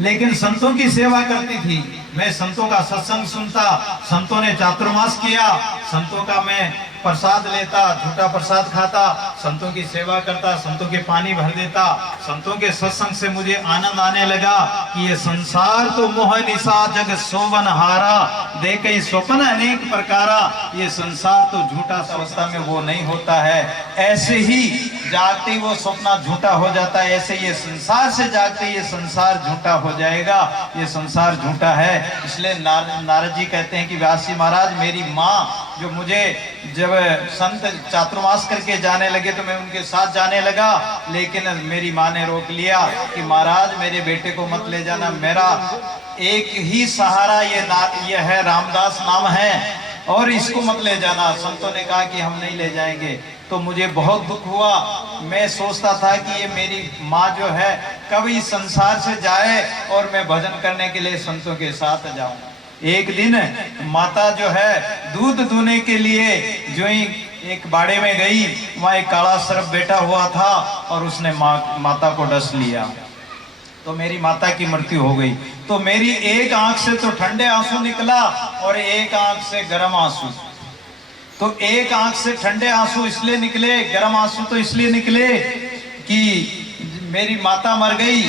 लेकिन संतों की सेवा करती थी। मैं संतों का सत्संग सुनता, संतों ने चातुर्मास किया, संतों का मैं प्रसाद लेता, झूठा प्रसाद खाता, संतों की सेवा करता, संतों के पानी भर देता। संतों के सत्संग से मुझे आनंद आने लगा कि ये संसार तो मोह निशा जग सोवन हारा, देखे स्वप्न अनेक प्रकारा। ये संसार तो झूठा सोचता में वो नहीं होता है, ऐसे ही जागते वो स्वप्न झूठा हो जाता है, ऐसे ये संसार से जागते ये संसार झूठा हो जाएगा, ये संसार झूठा है। इसलिए नारद जी कहते हैं कि व्यास जी महाराज मेरी माँ जो मुझे जब संत चातुर्मास करके जाने लगे तो मैं उनके साथ जाने लगा, लेकिन मेरी माँ ने रोक लिया कि महाराज मेरे बेटे को मत ले जाना, मेरा एक ही सहारा ये है, रामदास नाम है, और इसको मत ले जाना। संतों ने कहा कि हम नहीं ले जाएंगे। तो मुझे बहुत दुख हुआ, मैं सोचता था कि ये मेरी माँ जो है कभी संसार से जाए और मैं भजन करने के लिए संतों के साथ जाऊं। एक दिन माता जो है दूध दूने के लिए जो ही एक बाड़े में गई, वहां एक काला सर्प बैठा हुआ था और उसने माता को डस लिया, तो मेरी माता की मृत्यु हो गई। तो मेरी एक आंख से तो ठंडे आंसू निकला और एक आंख से गर्म आंसू। तो एक आंख से ठंडे आंसू इसलिए निकले, गर्म आंसू तो इसलिए निकले कि मेरी माता मर गई,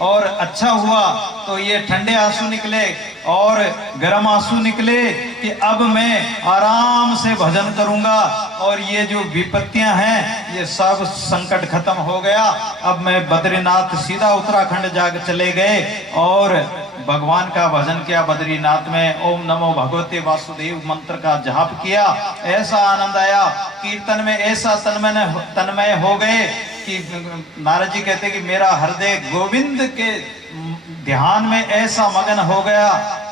और अच्छा हुआ तो ये ठंडे आंसू निकले, और गर्म आंसू निकले कि अब मैं आराम से भजन करूंगा और ये जो विपत्तियां हैं ये सब संकट खत्म हो गया। अब मैं बद्रीनाथ सीधा उत्तराखंड जाकर चले गए और भगवान का भजन किया बद्रीनाथ में, ओम नमो भगवते वासुदेव मंत्र का जाप किया। ऐसा आनंद आया, कीर्तन में ऐसा तन्मय हो गए कि नारद जी कहते कि मेरा हृदय गोविंद के ध्यान में ऐसा मगन हो गया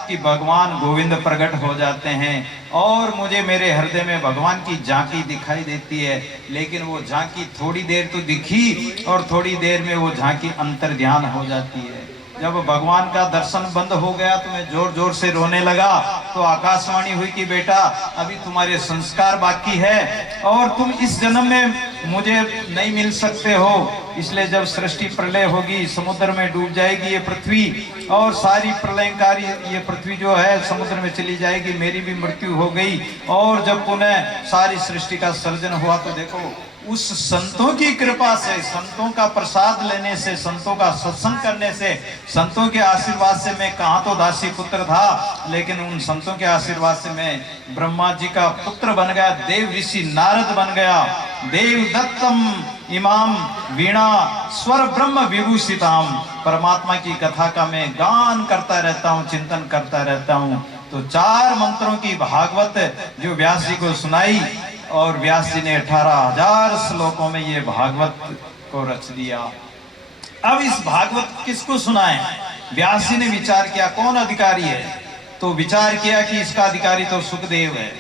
कि भगवान गोविंद प्रकट हो जाते हैं, और मुझे मेरे हृदय में भगवान की झांकी दिखाई देती है। लेकिन वो झांकी थोड़ी देर तो दिखी और थोड़ी देर में वो झांकी अंतर ध्यान हो जाती है। जब भगवान का दर्शन बंद हो गया तो मैं जोर जोर से रोने लगा। तो आकाशवाणी हुई कि बेटा अभी तुम्हारे संस्कार बाकी है और तुम इस जन्म में मुझे नहीं मिल सकते हो, इसलिए जब सृष्टि प्रलय होगी, समुद्र में डूब जाएगी ये पृथ्वी और सारी प्रलयकारी ये पृथ्वी जो है समुद्र में चली जाएगी, मेरी भी मृत्यु हो गई। और जब पुनः सारी सृष्टि का सर्जन हुआ तो देखो उस संतों की कृपा से, संतों का प्रसाद लेने से, संतों का सत्संग करने से, संतों के आशीर्वाद से मैं कहाँ तो दासी पुत्र था, लेकिन उन संतों के आशीर्वाद से मैं ब्रह्मा जी का पुत्र बन गया, देव ऋषि नारद बन गया। देव दत्तम इमाम वीणा स्वर ब्रह्म विभूषिताम, परमात्मा की कथा का मैं गान करता रहता हूँ, चिंतन करता रहता हूँ। तो 4 मंत्रों की भागवत जो व्यास जी को सुनाई, और व्यास जी ने 18,000 श्लोकों में ये भागवत को रच दिया। अब इस भागवत किसको सुनाएं? व्यास जी ने विचार किया कौन अधिकारी है, तो विचार किया कि इसका अधिकारी तो सुखदेव है।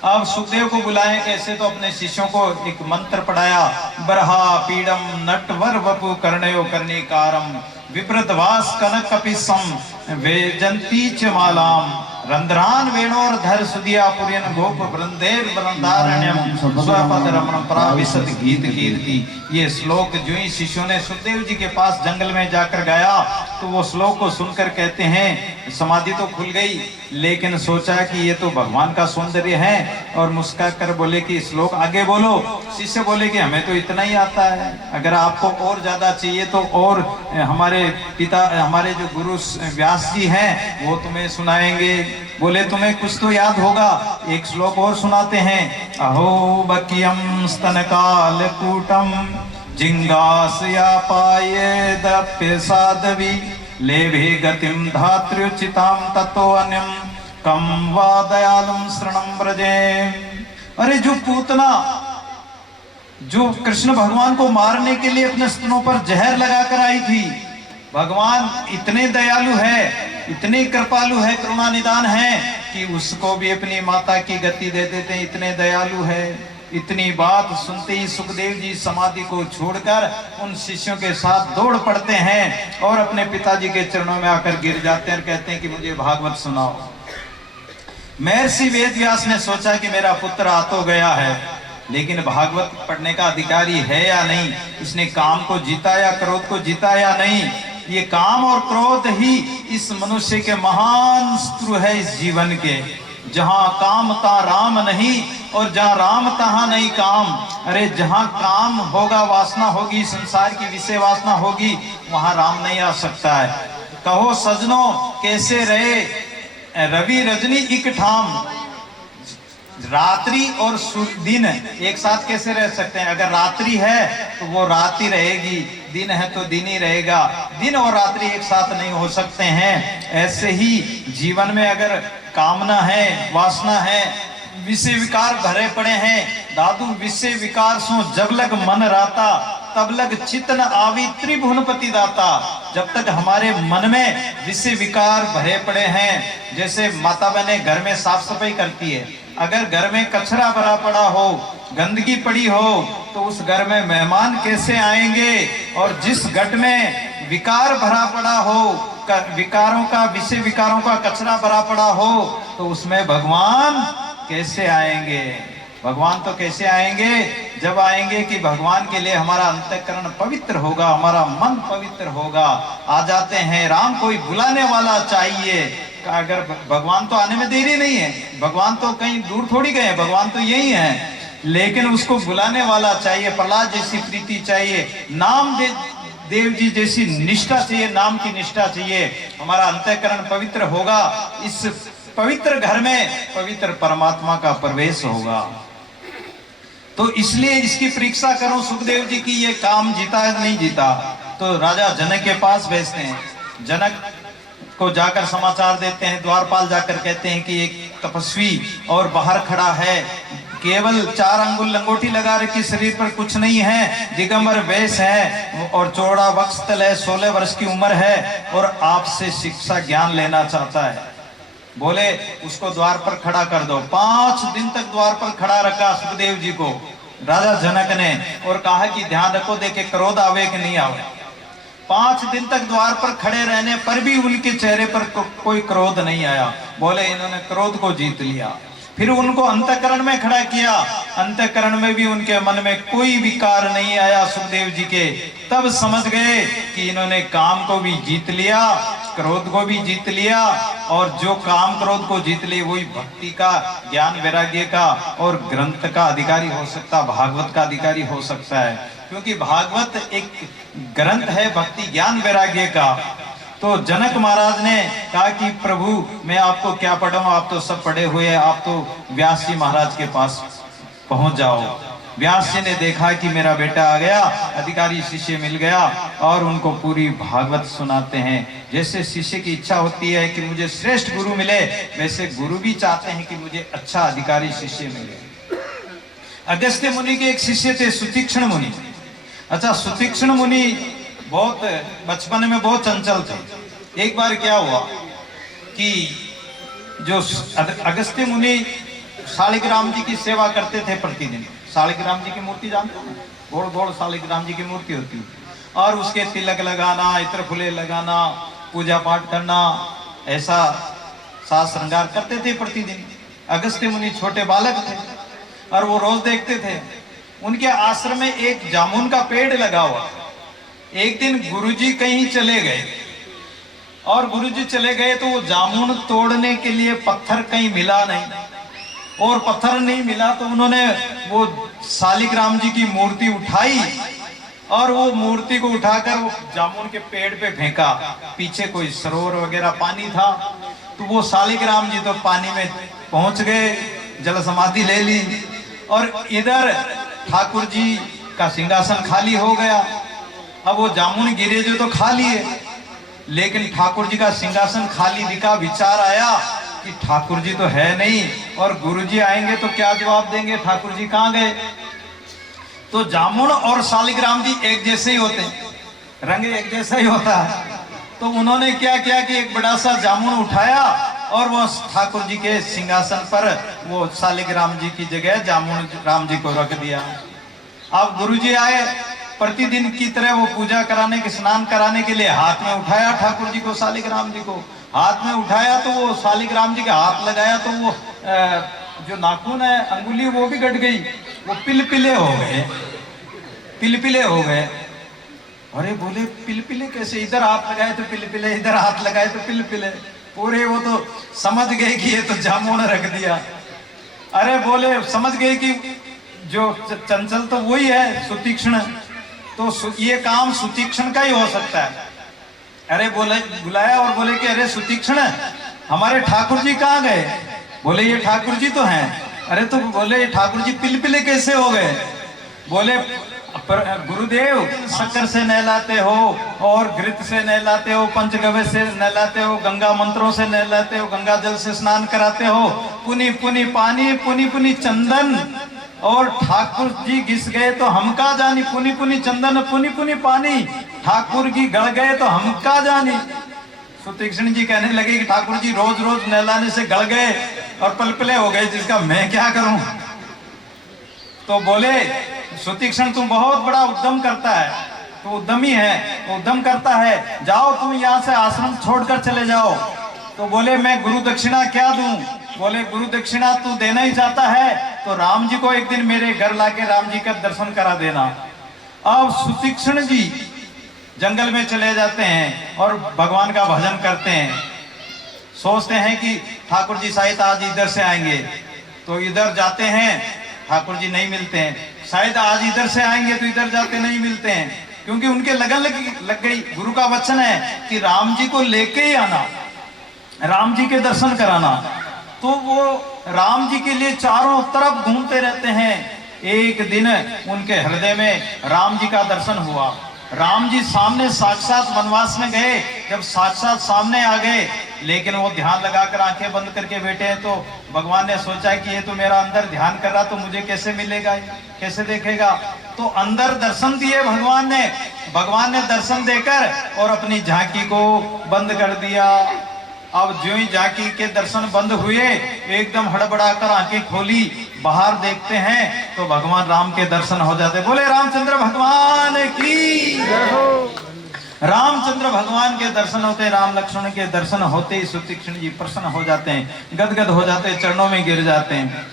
अब सुखदेव को बुलाएं कैसे, तो अपने शिष्यों को एक मंत्र पढ़ाया, बरहा पीडम नटवर वपु कर्णयो कर्णिकारम विप्रतवास कनक कपिसम वेजंती च मालाम रंध्रान वेणोर धर सुदिया पुरियन गोप वृंदेर वृंदारण्यम स्वपद रमण प्राविशत गीत कीर्ति। ये श्लोक जो ही शिष्यों ने सुखदेव जी के पास जंगल में जाकर गाया तो वो श्लोक को सुनकर कहते हैं समाधि तो खुल गई, लेकिन सोचा कि ये तो भगवान का सौंदर्य है और मुस्कुरा कर बोले कि श्लोक आगे बोलो। शिष्य बोले कि हमें तो इतना ही आता है, अगर आपको और ज्यादा चाहिए तो और हमारे पिता हमारे जो गुरु व्यास जी हैं वो तुम्हें सुनाएंगे। बोले तुम्हें कुछ तो याद होगा, एक श्लोक और सुनाते हैं। अहो बकियम स्तनकाल कूटम जिंगासया पाये दप्य साधवी लेभे गतिम धात्र्युचिताम ततो अन्यम कम वा दयालुम शरणम व्रजे। अरे जो पूतना जो कृष्ण भगवान को मारने के लिए अपने स्तनों पर जहर लगाकर आई थी, भगवान इतने दयालु है, इतने कृपालु है, करुणा निदान है कि उसको भी अपनी माता की गति दे देते हैं, इतने दयालु है। इतनी बात सुनते ही सुखदेव जी समाधि को छोड़कर उन शिष्यों के साथ दौड़ पड़ते हैं और अपने पिताजी के चरणों में आकर गिर जाते हैं और कहते हैं कि मुझे भागवत सुनाओ। महर्षि वेदव्यास ने सोचा कि मेरा पुत्र आ तो गया है, लेकिन भागवत पढ़ने का अधिकारी है या नहीं, इसने काम को जीता या क्रोध को जीता या नहीं। ये काम और क्रोध ही इस मनुष्य के महान शत्रु है इस जीवन के। जहां काम ता राम नहीं और जहां राम तहां नहीं काम। अरे जहां काम होगा, वासना होगी, संसार की विषय वासना होगी, वहां राम नहीं आ सकता है। कहो सजनों कैसे रहे रवि रजनी इक ठाम, रात्रि और दिन एक साथ कैसे रह सकते हैं? अगर रात्रि है तो वो रात ही रहेगी, दिन है तो दिन ही रहेगा। दिन और रात्रि एक साथ नहीं हो सकते हैं। ऐसे ही जीवन में अगर कामना है, वासना है, विषय विकार भरे पड़े हैं। दादू विषय विकार सो जब लग मन राता तब लग चितन आवी त्रिभुवनपति दाता। जब तक हमारे मन में विषय विकार भरे पड़े हैं, जैसे माता बहने घर में साफ सफाई करती है, अगर घर में कचरा भरा पड़ा हो, गंदगी पड़ी हो, तो उस घर में मेहमान कैसे आएंगे? और जिस घट में विकार भरा पड़ा हो, विकारों का विषय विकारों का कचरा भरा पड़ा हो, तो उसमें भगवान कैसे आएंगे? भगवान तो कैसे आएंगे? जब आएंगे कि भगवान के लिए हमारा अंतःकरण पवित्र होगा, हमारा मन पवित्र होगा। आ जाते हैं, राम कोई बुलाने वाला चाहिए। अगर भगवान तो आने में देरी नहीं है, भगवान तो कहीं दूर थोड़ी गए, भगवान तो यही है, लेकिन उसको बुलाने वाला चाहिए। प्रहलाद जैसी प्रीति चाहिए, नाम देव जी जैसी निष्ठा चाहिए, नाम की निष्ठा चाहिए। हमारा अंतःकरण पवित्र होगा, इस पवित्र घर में पवित्र परमात्मा का प्रवेश होगा। तो इसलिए इसकी परीक्षा करो सुखदेव जी की ये काम जीता है नहीं जीता। तो राजा जनक के पास भेजते हैं, जनक को जाकर समाचार देते हैं। द्वारपाल जाकर कहते हैं कि एक तपस्वी और बाहर खड़ा है, केवल 4 अंगुल लंगोटी लगा रखी, शरीर पर कुछ नहीं है, दिगंबर वेश है और चौड़ा वक्षस्थल है, 16 वर्ष की उम्र है और आपसे शिक्षा ज्ञान लेना चाहता है। बोले उसको द्वार पर खड़ा कर दो। 5 दिन तक द्वार पर खड़ा रखा सुखदेव जी को राजा जनक ने और कहा कि ध्यान रखो, देखे क्रोध आवे कि नहीं आवे। 5 दिन तक द्वार पर खड़े रहने पर भी उनके चेहरे पर कोई क्रोध नहीं आया। बोले इन्होंने क्रोध को जीत लिया। फिर उनको अंतःकरण में खड़ा किया, अंतःकरण में भी उनके मन में कोई विकार नहीं आया सुखदेव जी के। तब समझ गए कि इन्होंने काम को भी जीत लिया, क्रोध को भी जीत लिया, और जो काम क्रोध को जीत ले वही भक्ति का, ज्ञान वैराग्य का और ग्रंथ का अधिकारी हो सकता, भागवत का अधिकारी हो सकता है। क्योंकि भागवत एक ग्रंथ है भक्ति ज्ञान वैराग्य का। तो जनक महाराज ने कहा कि प्रभु मैं आपको क्या पढ़ाऊं, आप तो सब पढ़े हुए हैं, आप तो व्यास जी महाराज के पास पहुंच जाओ। व्यास जी ने देखा कि मेरा बेटा आ गया, अधिकारी शिष्य मिल गया और उनको पूरी भागवत सुनाते हैं। जैसे शिष्य की इच्छा होती है कि मुझे श्रेष्ठ गुरु मिले, वैसे गुरु भी चाहते हैं कि मुझे अच्छा अधिकारी शिष्य मिले। अगस्त्य मुनि के एक शिष्य थे सुतीक्ष्ण मुनि। अच्छा, सुतीक्ष्ण मुनि बहुत बचपन में बहुत चंचल थे। एक बार क्या हुआ कि जो अगस्त्य मुनि शालिग्राम जी की सेवा करते थे प्रतिदिन। शालिग्राम जी की मूर्ति जानते हो ना, गोड़ गोड़ शालिग्राम जी की मूर्ति होती है, और उसके तिलक लगाना, इत्र फुले लगाना, पूजा पाठ करना, ऐसा साज श्रृंगार करते थे प्रतिदिन। अगस्त्य मुनि छोटे बालक थे और वो रोज देखते थे। उनके आश्रम में एक जामुन का पेड़ लगा हुआ। एक दिन गुरुजी कहीं चले गए और गुरुजी चले गए तो वो जामुन तोड़ने के लिए पत्थर कहीं मिला नहीं, और पत्थर नहीं मिला तो उन्होंने वो शालिग्राम जी की मूर्ति उठाई और वो मूर्ति को उठाकर वो जामुन के पेड़ पे फेंका। पीछे कोई सरोवर वगैरह पानी था, तो वो शालिग्राम जी तो पानी में पहुंच गए, जल समाधि ले ली, और इधर ठाकुर जी का सिंहासन खाली हो गया। अब वो जामुन गिरे जो तो खा लिए, लेकिन ठाकुर जी का सिंहासन खाली दिखा। विचार आया कि ठाकुर जी तो है नहीं और गुरु जी आएंगे तो क्या जवाब देंगे, ठाकुर जी कहाँ गए। तो जामुन और शालिग्राम जी एक जैसे ही होते हैं, रंग एक जैसा ही होता है। तो उन्होंने क्या किया कि एक बड़ा सा जामुन उठाया और वो ठाकुर जी के सिंहासन पर वो शालिग्राम जी की जगह जामुन राम जी को रख दिया। अब गुरु जी आए, प्रतिदिन की तरह वो पूजा कराने के, स्नान कराने के लिए हाथ में उठाया ठाकुर जी को, शालिग्राम जी को हाथ में उठाया, तो वो शालिग्राम जी का हाथ लगाया तो वो जो नाखून है, अंगुली, वो भी कट गई, वो पिलपिले हो गए, पिलपिले हो गए। अरे बोले पिलपिले कैसे, इधर हाथ लगाए तो पिलपिले, इधर हाथ लगाए तो पिलपिले, पूरे वो तो समझ गए कि ये तो जामुन रख दिया। अरे बोले समझ गए कि जो चंचल तो वही है, सुतीक्ष्ण, तो ये काम सुतीक्ष्ण का ही हो सकता है। अरे बोले, बुलाया और बोले कि अरे सुतीक्ष्ण, हमारे ठाकुर जी कहाँ गए। बोले ये ठाकुर जी तो हैं। अरे तो बोले ठाकुर जी पिलपिले कैसे हो गए। बोले गुरुदेव शक्कर से नहलाते हो और घृत से नहलाते हो, पंचगव्य से नहलाते हो, गंगा मंत्रों से नहलाते हो, गंगा जल से स्नान कराते हो, पुनी पुनी पानी, पुनी पुनी चंदन, और ठाकुर जी घिस गए तो हम का जानी, पुनी पुनी चंदन, पुनी पुनी पानी, ठाकुर जी गड़ गए तो हम का जानी। सुतीक्ष्ण जी कहने लगे कि ठाकुर जी रोज रोज नहलाने से गड़ गए और पलपले हो गए, जिसका मैं क्या करूं। तो बोले सुतीक्ष्ण तुम बहुत बड़ा उद्यम करता है, तो उद्यमी है, उद्यम करता है, जाओ तुम यहाँ से आश्रम छोड़कर चले जाओ। तो बोले मैं गुरु दक्षिणा क्या दूं। बोले गुरु दक्षिणा तू देना ही चाहता है तो राम जी को एक दिन मेरे घर लाके राम जी का दर्शन करा देना। अब सुतीक्ष्ण जी जंगल में चले जाते हैं और भगवान का भजन करते हैं। सोचते हैं कि ठाकुर जी शायद आज इधर से आएंगे, तो इधर जाते हैं, ठाकुर जी नहीं मिलते हैं। शायद आज इधर से आएंगे तो इधर जाते नहीं मिलते हैं, क्योंकि उनके लगन लग गई। गुरु का वचन है कि राम जी को लेके ही आना, राम जी के दर्शन कराना। तो वो राम जी के लिए चारों तरफ घूमते रहते हैं। एक दिन उनके हृदय में राम जी का दर्शन हुआ। राम जी सामने साक्षात वनवास में गए, जब साक्षात सामने आ गए, लेकिन वो ध्यान लगाकर आंखें बंद करके बैठे हैं। तो भगवान ने सोचा कि ये तो मेरा अंदर ध्यान कर रहा, तो मुझे कैसे मिलेगा, कैसे देखेगा। तो अंदर दर्शन दिए भगवान ने दर्शन देकर और अपनी झांकी को बंद कर दिया। अब जो ही झांकी के दर्शन बंद हुए, एकदम हड़बड़ाकर आंखें खोली, बाहर देखते हैं तो भगवान राम के दर्शन हो जाते। बोले रामचंद्र भगवान की। रामचंद्र भगवान के दर्शन होते, राम लक्ष्मण के दर्शन होते ही सुतीक्ष्ण जी प्रसन्न हो जाते हैं, गदगद हो जाते हैं, चरणों में गिर जाते हैं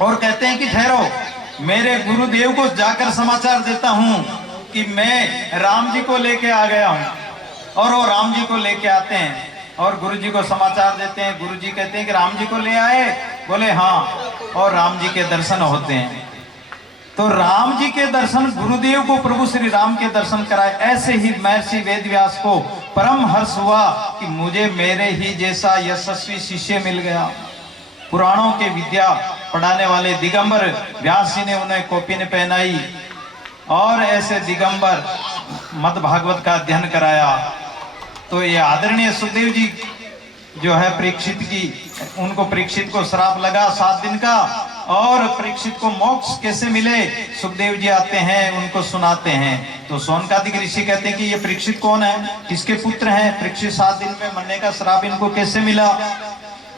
और कहते हैं कि ठहरो, मेरे गुरुदेव को जाकर समाचार देता हूं कि मैं राम जी को लेके आ गया हूं। और वो राम जी को लेके आते हैं और गुरु जी को समाचार देते हैं। गुरु जी कहते हैं कि राम जी को ले आए। बोले हाँ, और राम जी के दर्शन होते हैं। तो राम जी के दर्शन, गुरुदेव को प्रभु श्री राम के दर्शन कराए। ऐसे ही महर्षि वेदव्यास को परम हर्ष हुआ कि मुझे मेरे ही जैसा यशस्वी शिष्य मिल गया। पुराणों के विद्या पढ़ाने वाले दिगंबर व्यास जी ने उन्हें कौपीन पहनाई और ऐसे दिगंबर मद भागवत का अध्ययन कराया। तो ये आदरणीय सुखदेव जी जो है परीक्षित की, उनको परीक्षित को श्राप लगा 7 दिन का, और परीक्षित को मोक्ष कैसे मिले, सुखदेव जी आते हैं, उनको सुनाते हैं। तो सोनकादिक ऋषि कहते हैं कि ये परीक्षित कौन है, किसके पुत्र हैं, परीक्षित 7 दिन में मरने का श्राप इनको कैसे मिला।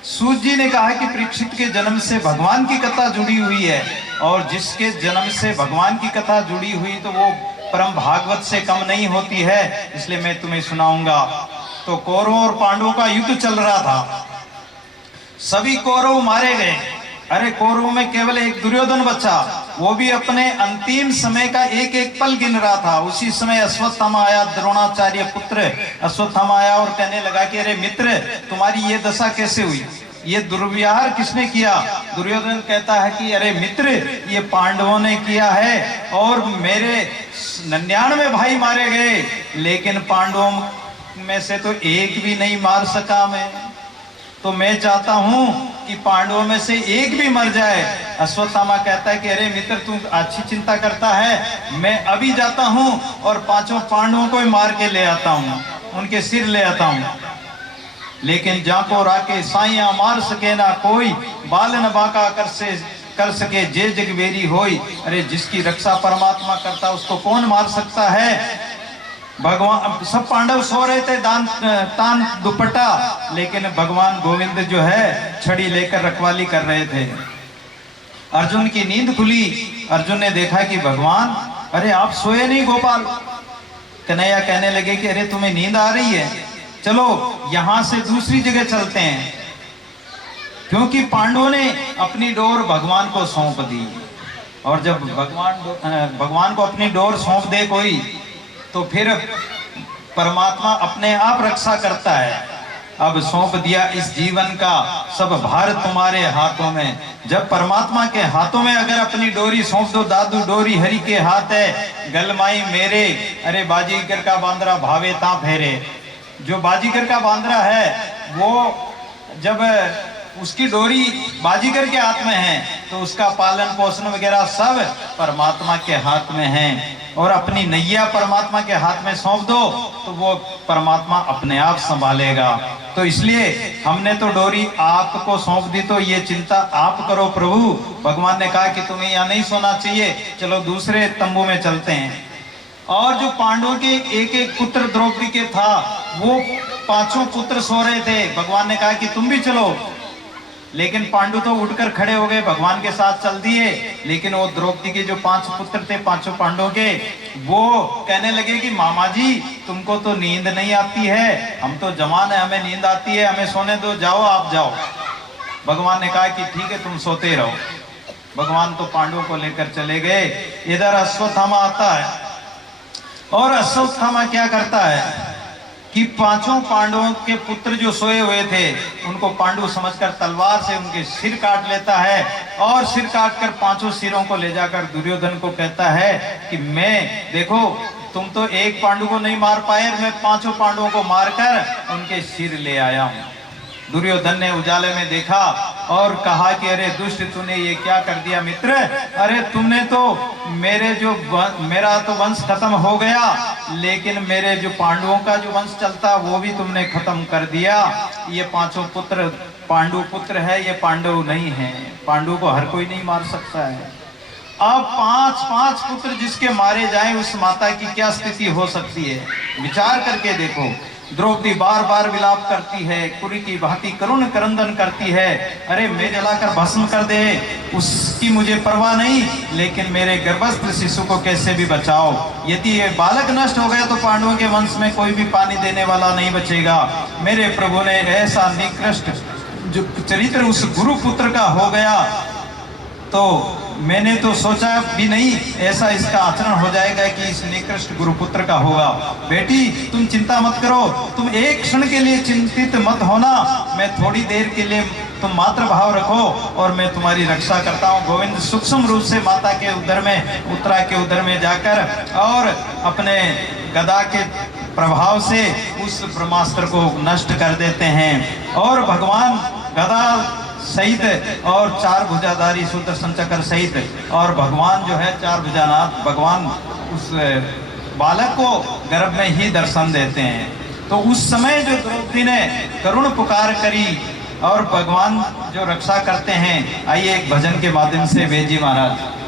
सूत जी ने कहा कि परीक्षित के जन्म से भगवान की कथा जुड़ी हुई है, और जिसके जन्म से भगवान की कथा जुड़ी हुई तो वो परम भागवत से कम नहीं होती है, इसलिए मैं तुम्हें सुनाऊंगा। तो कौरवों और पांडवों का युद्ध चल रहा था, सभी कौरव मारे गए। अरे कौरवों में केवल एक दुर्योधन बचा, वो भी अपने अंतिम समय का एक एक पल गिन रहा था। उसी समय अश्वत्थामा आया, द्रोणाचार्य पुत्र अश्वत्थामा आया और कहने लगा कि अरे मित्र, तुम्हारी ये दशा कैसे हुई, ये दुर्व्यवहार किसने किया? दुर्योधन कहता है कि अरे मित्र, ये पांडवों ने किया है, और मेरे 99 भाई मारे गए, लेकिन पांडवों में से तो एक भी नहीं मार सका मैं। तो मैं चाहता हूं कि पांडवों में से एक भी मर जाए। अश्वत्थामा कहता है कि अरे मित्र, तू अच्छी चिंता करता है, मैं अभी जाता हूं और 5 पांडवों को ही मार के ले आता हूं, उनके सिर ले आता हूं। लेकिन जाको राके साइया मार सके ना कोई, बाल न बाका कर सके जे जगवेरी होई। अरे जिसकी रक्षा परमात्मा करता उसको कौन मार सकता है? भगवान, सब पांडव सो रहे थे तान दुपट्टा, लेकिन भगवान गोविंद जो है छड़ी लेकर रखवाली कर रहे थे। अर्जुन की नींद खुली, अर्जुन ने देखा कि भगवान, अरे आप सोए नहीं गोपाल। कन्हैया कहने लगे कि अरे तुम्हें नींद आ रही है, चलो यहां से दूसरी जगह चलते हैं, क्योंकि पांडवों ने अपनी डोर भगवान को सौंप दी। और जब भगवान को अपनी डोर सौंप दे कोई, तो फिर परमात्मा अपने आप रक्षा करता है। अब सौंप दिया इस जीवन का सब भार तुम्हारे हाथों में। जब परमात्मा के हाथों में अगर अपनी डोरी सौंप दो, दादू डोरी हरि के हाथ है, गलमाई मेरे, अरे बाजीगर का बांद्रा भावे ता फेरे। जो बाजीगर का बांद्रा है, वो जब उसकी डोरी बाजीगर के हाथ में है, तो उसका पालन पोषण वगैरह सब परमात्मा के हाथ में है। और अपनी नैया परमात्मा के हाथ में सौंप दो, तो वो परमात्मा अपने आप संभालेगा। तो इसलिए हमने तो डोरी आपको सौंप दी, तो ये चिंता आप करो प्रभु। भगवान ने कहा कि तुम्हें यहाँ नहीं सोना चाहिए, चलो दूसरे तंबू में चलते हैं। और जो पांडवों के एक एक पुत्र द्रौपदी के था, वो 5 पुत्र सो रहे थे। भगवान ने कहा कि तुम भी चलो, लेकिन पांडु तो उठकर खड़े हो गए, भगवान के साथ चल दिए। लेकिन वो द्रौपदी के जो 5 पुत्र थे, 5 पांडवों के, वो कहने लगे कि मामा जी, तुमको तो नींद नहीं आती है, हम तो जवान है, हमें नींद आती है, हमें सोने दो, जाओ आप जाओ। भगवान ने कहा कि ठीक है, तुम सोते रहो। भगवान तो पांडवों को लेकर चले गए। इधर अश्वत्थामा आता है, और अश्वत्थामा क्या करता है कि 5 पांडवों के पुत्र जो सोए हुए थे, उनको पांडु समझकर तलवार से उनके सिर काट लेता है। और सिर काटकर 5 सिरों को ले जाकर दुर्योधन को कहता है कि मैं, देखो तुम तो एक पांडु को नहीं मार पाए, मैं 5 पांडवों को मारकर उनके सिर ले आया हूं। दुर्योधन ने उजाले में देखा और कहा कि अरे दुष्ट, तूने ये क्या कर दिया मित्र? अरे तुमने तो मेरा तो वंश खत्म हो गया, लेकिन मेरे जो पांडवों का जो वंश चलता वो भी तुमने खत्म कर दिया। ये 5 पुत्र पांडु पुत्र है, ये पांडव नहीं है। पांडु को हर कोई नहीं मार सकता है। अब 5 पुत्र जिसके मारे जाएं, उस माता की क्या स्थिति हो सकती है? विचार करके देखो। द्रौपदी बार बार विलाप करती है, कुरी की भांति करुण करंदन करती है, अरे मैं जलाकर भस्म कर दे, उसकी मुझे परवाह नहीं, लेकिन मेरे गर्भस्थ शिशु को कैसे भी बचाओ। यदि ये बालक नष्ट हो गया तो पांडवों के वंश में कोई भी पानी देने वाला नहीं बचेगा। मेरे प्रभु ने ऐसा निकृष्ट जो चरित्र उस गुरु पुत्र का हो गया, तो मैंने तो सोचा भी नहीं ऐसा इसका आचरण हो जाएगा कि इस निकृष्ट गुरुपुत्र का होगा। बेटी तुम चिंता मत करो, तुम एक क्षण के लिए चिंतित मत होना, मैं थोड़ी देर के लिए, तुम मात्र भाव रखो और मैं तुम्हारी रक्षा करता हूँ। गोविंद सूक्ष्म रूप से माता के उदर में, उत्तरा के उदर में जाकर और अपने गदा के प्रभाव से उस ब्रह्मास्त्र को नष्ट कर देते हैं। और भगवान गदा सहित और 4 भुजाधारी सुदर्शन चक्र सहित, और भगवान जो है 4 भुजानाथ, भगवान उस बालक को गर्भ में ही दर्शन देते हैं। तो उस समय जो द्रौपदी ने करुण पुकार करी और भगवान जो रक्षा करते हैं, आइए एक भजन के माध्यम से बेजी महाराज।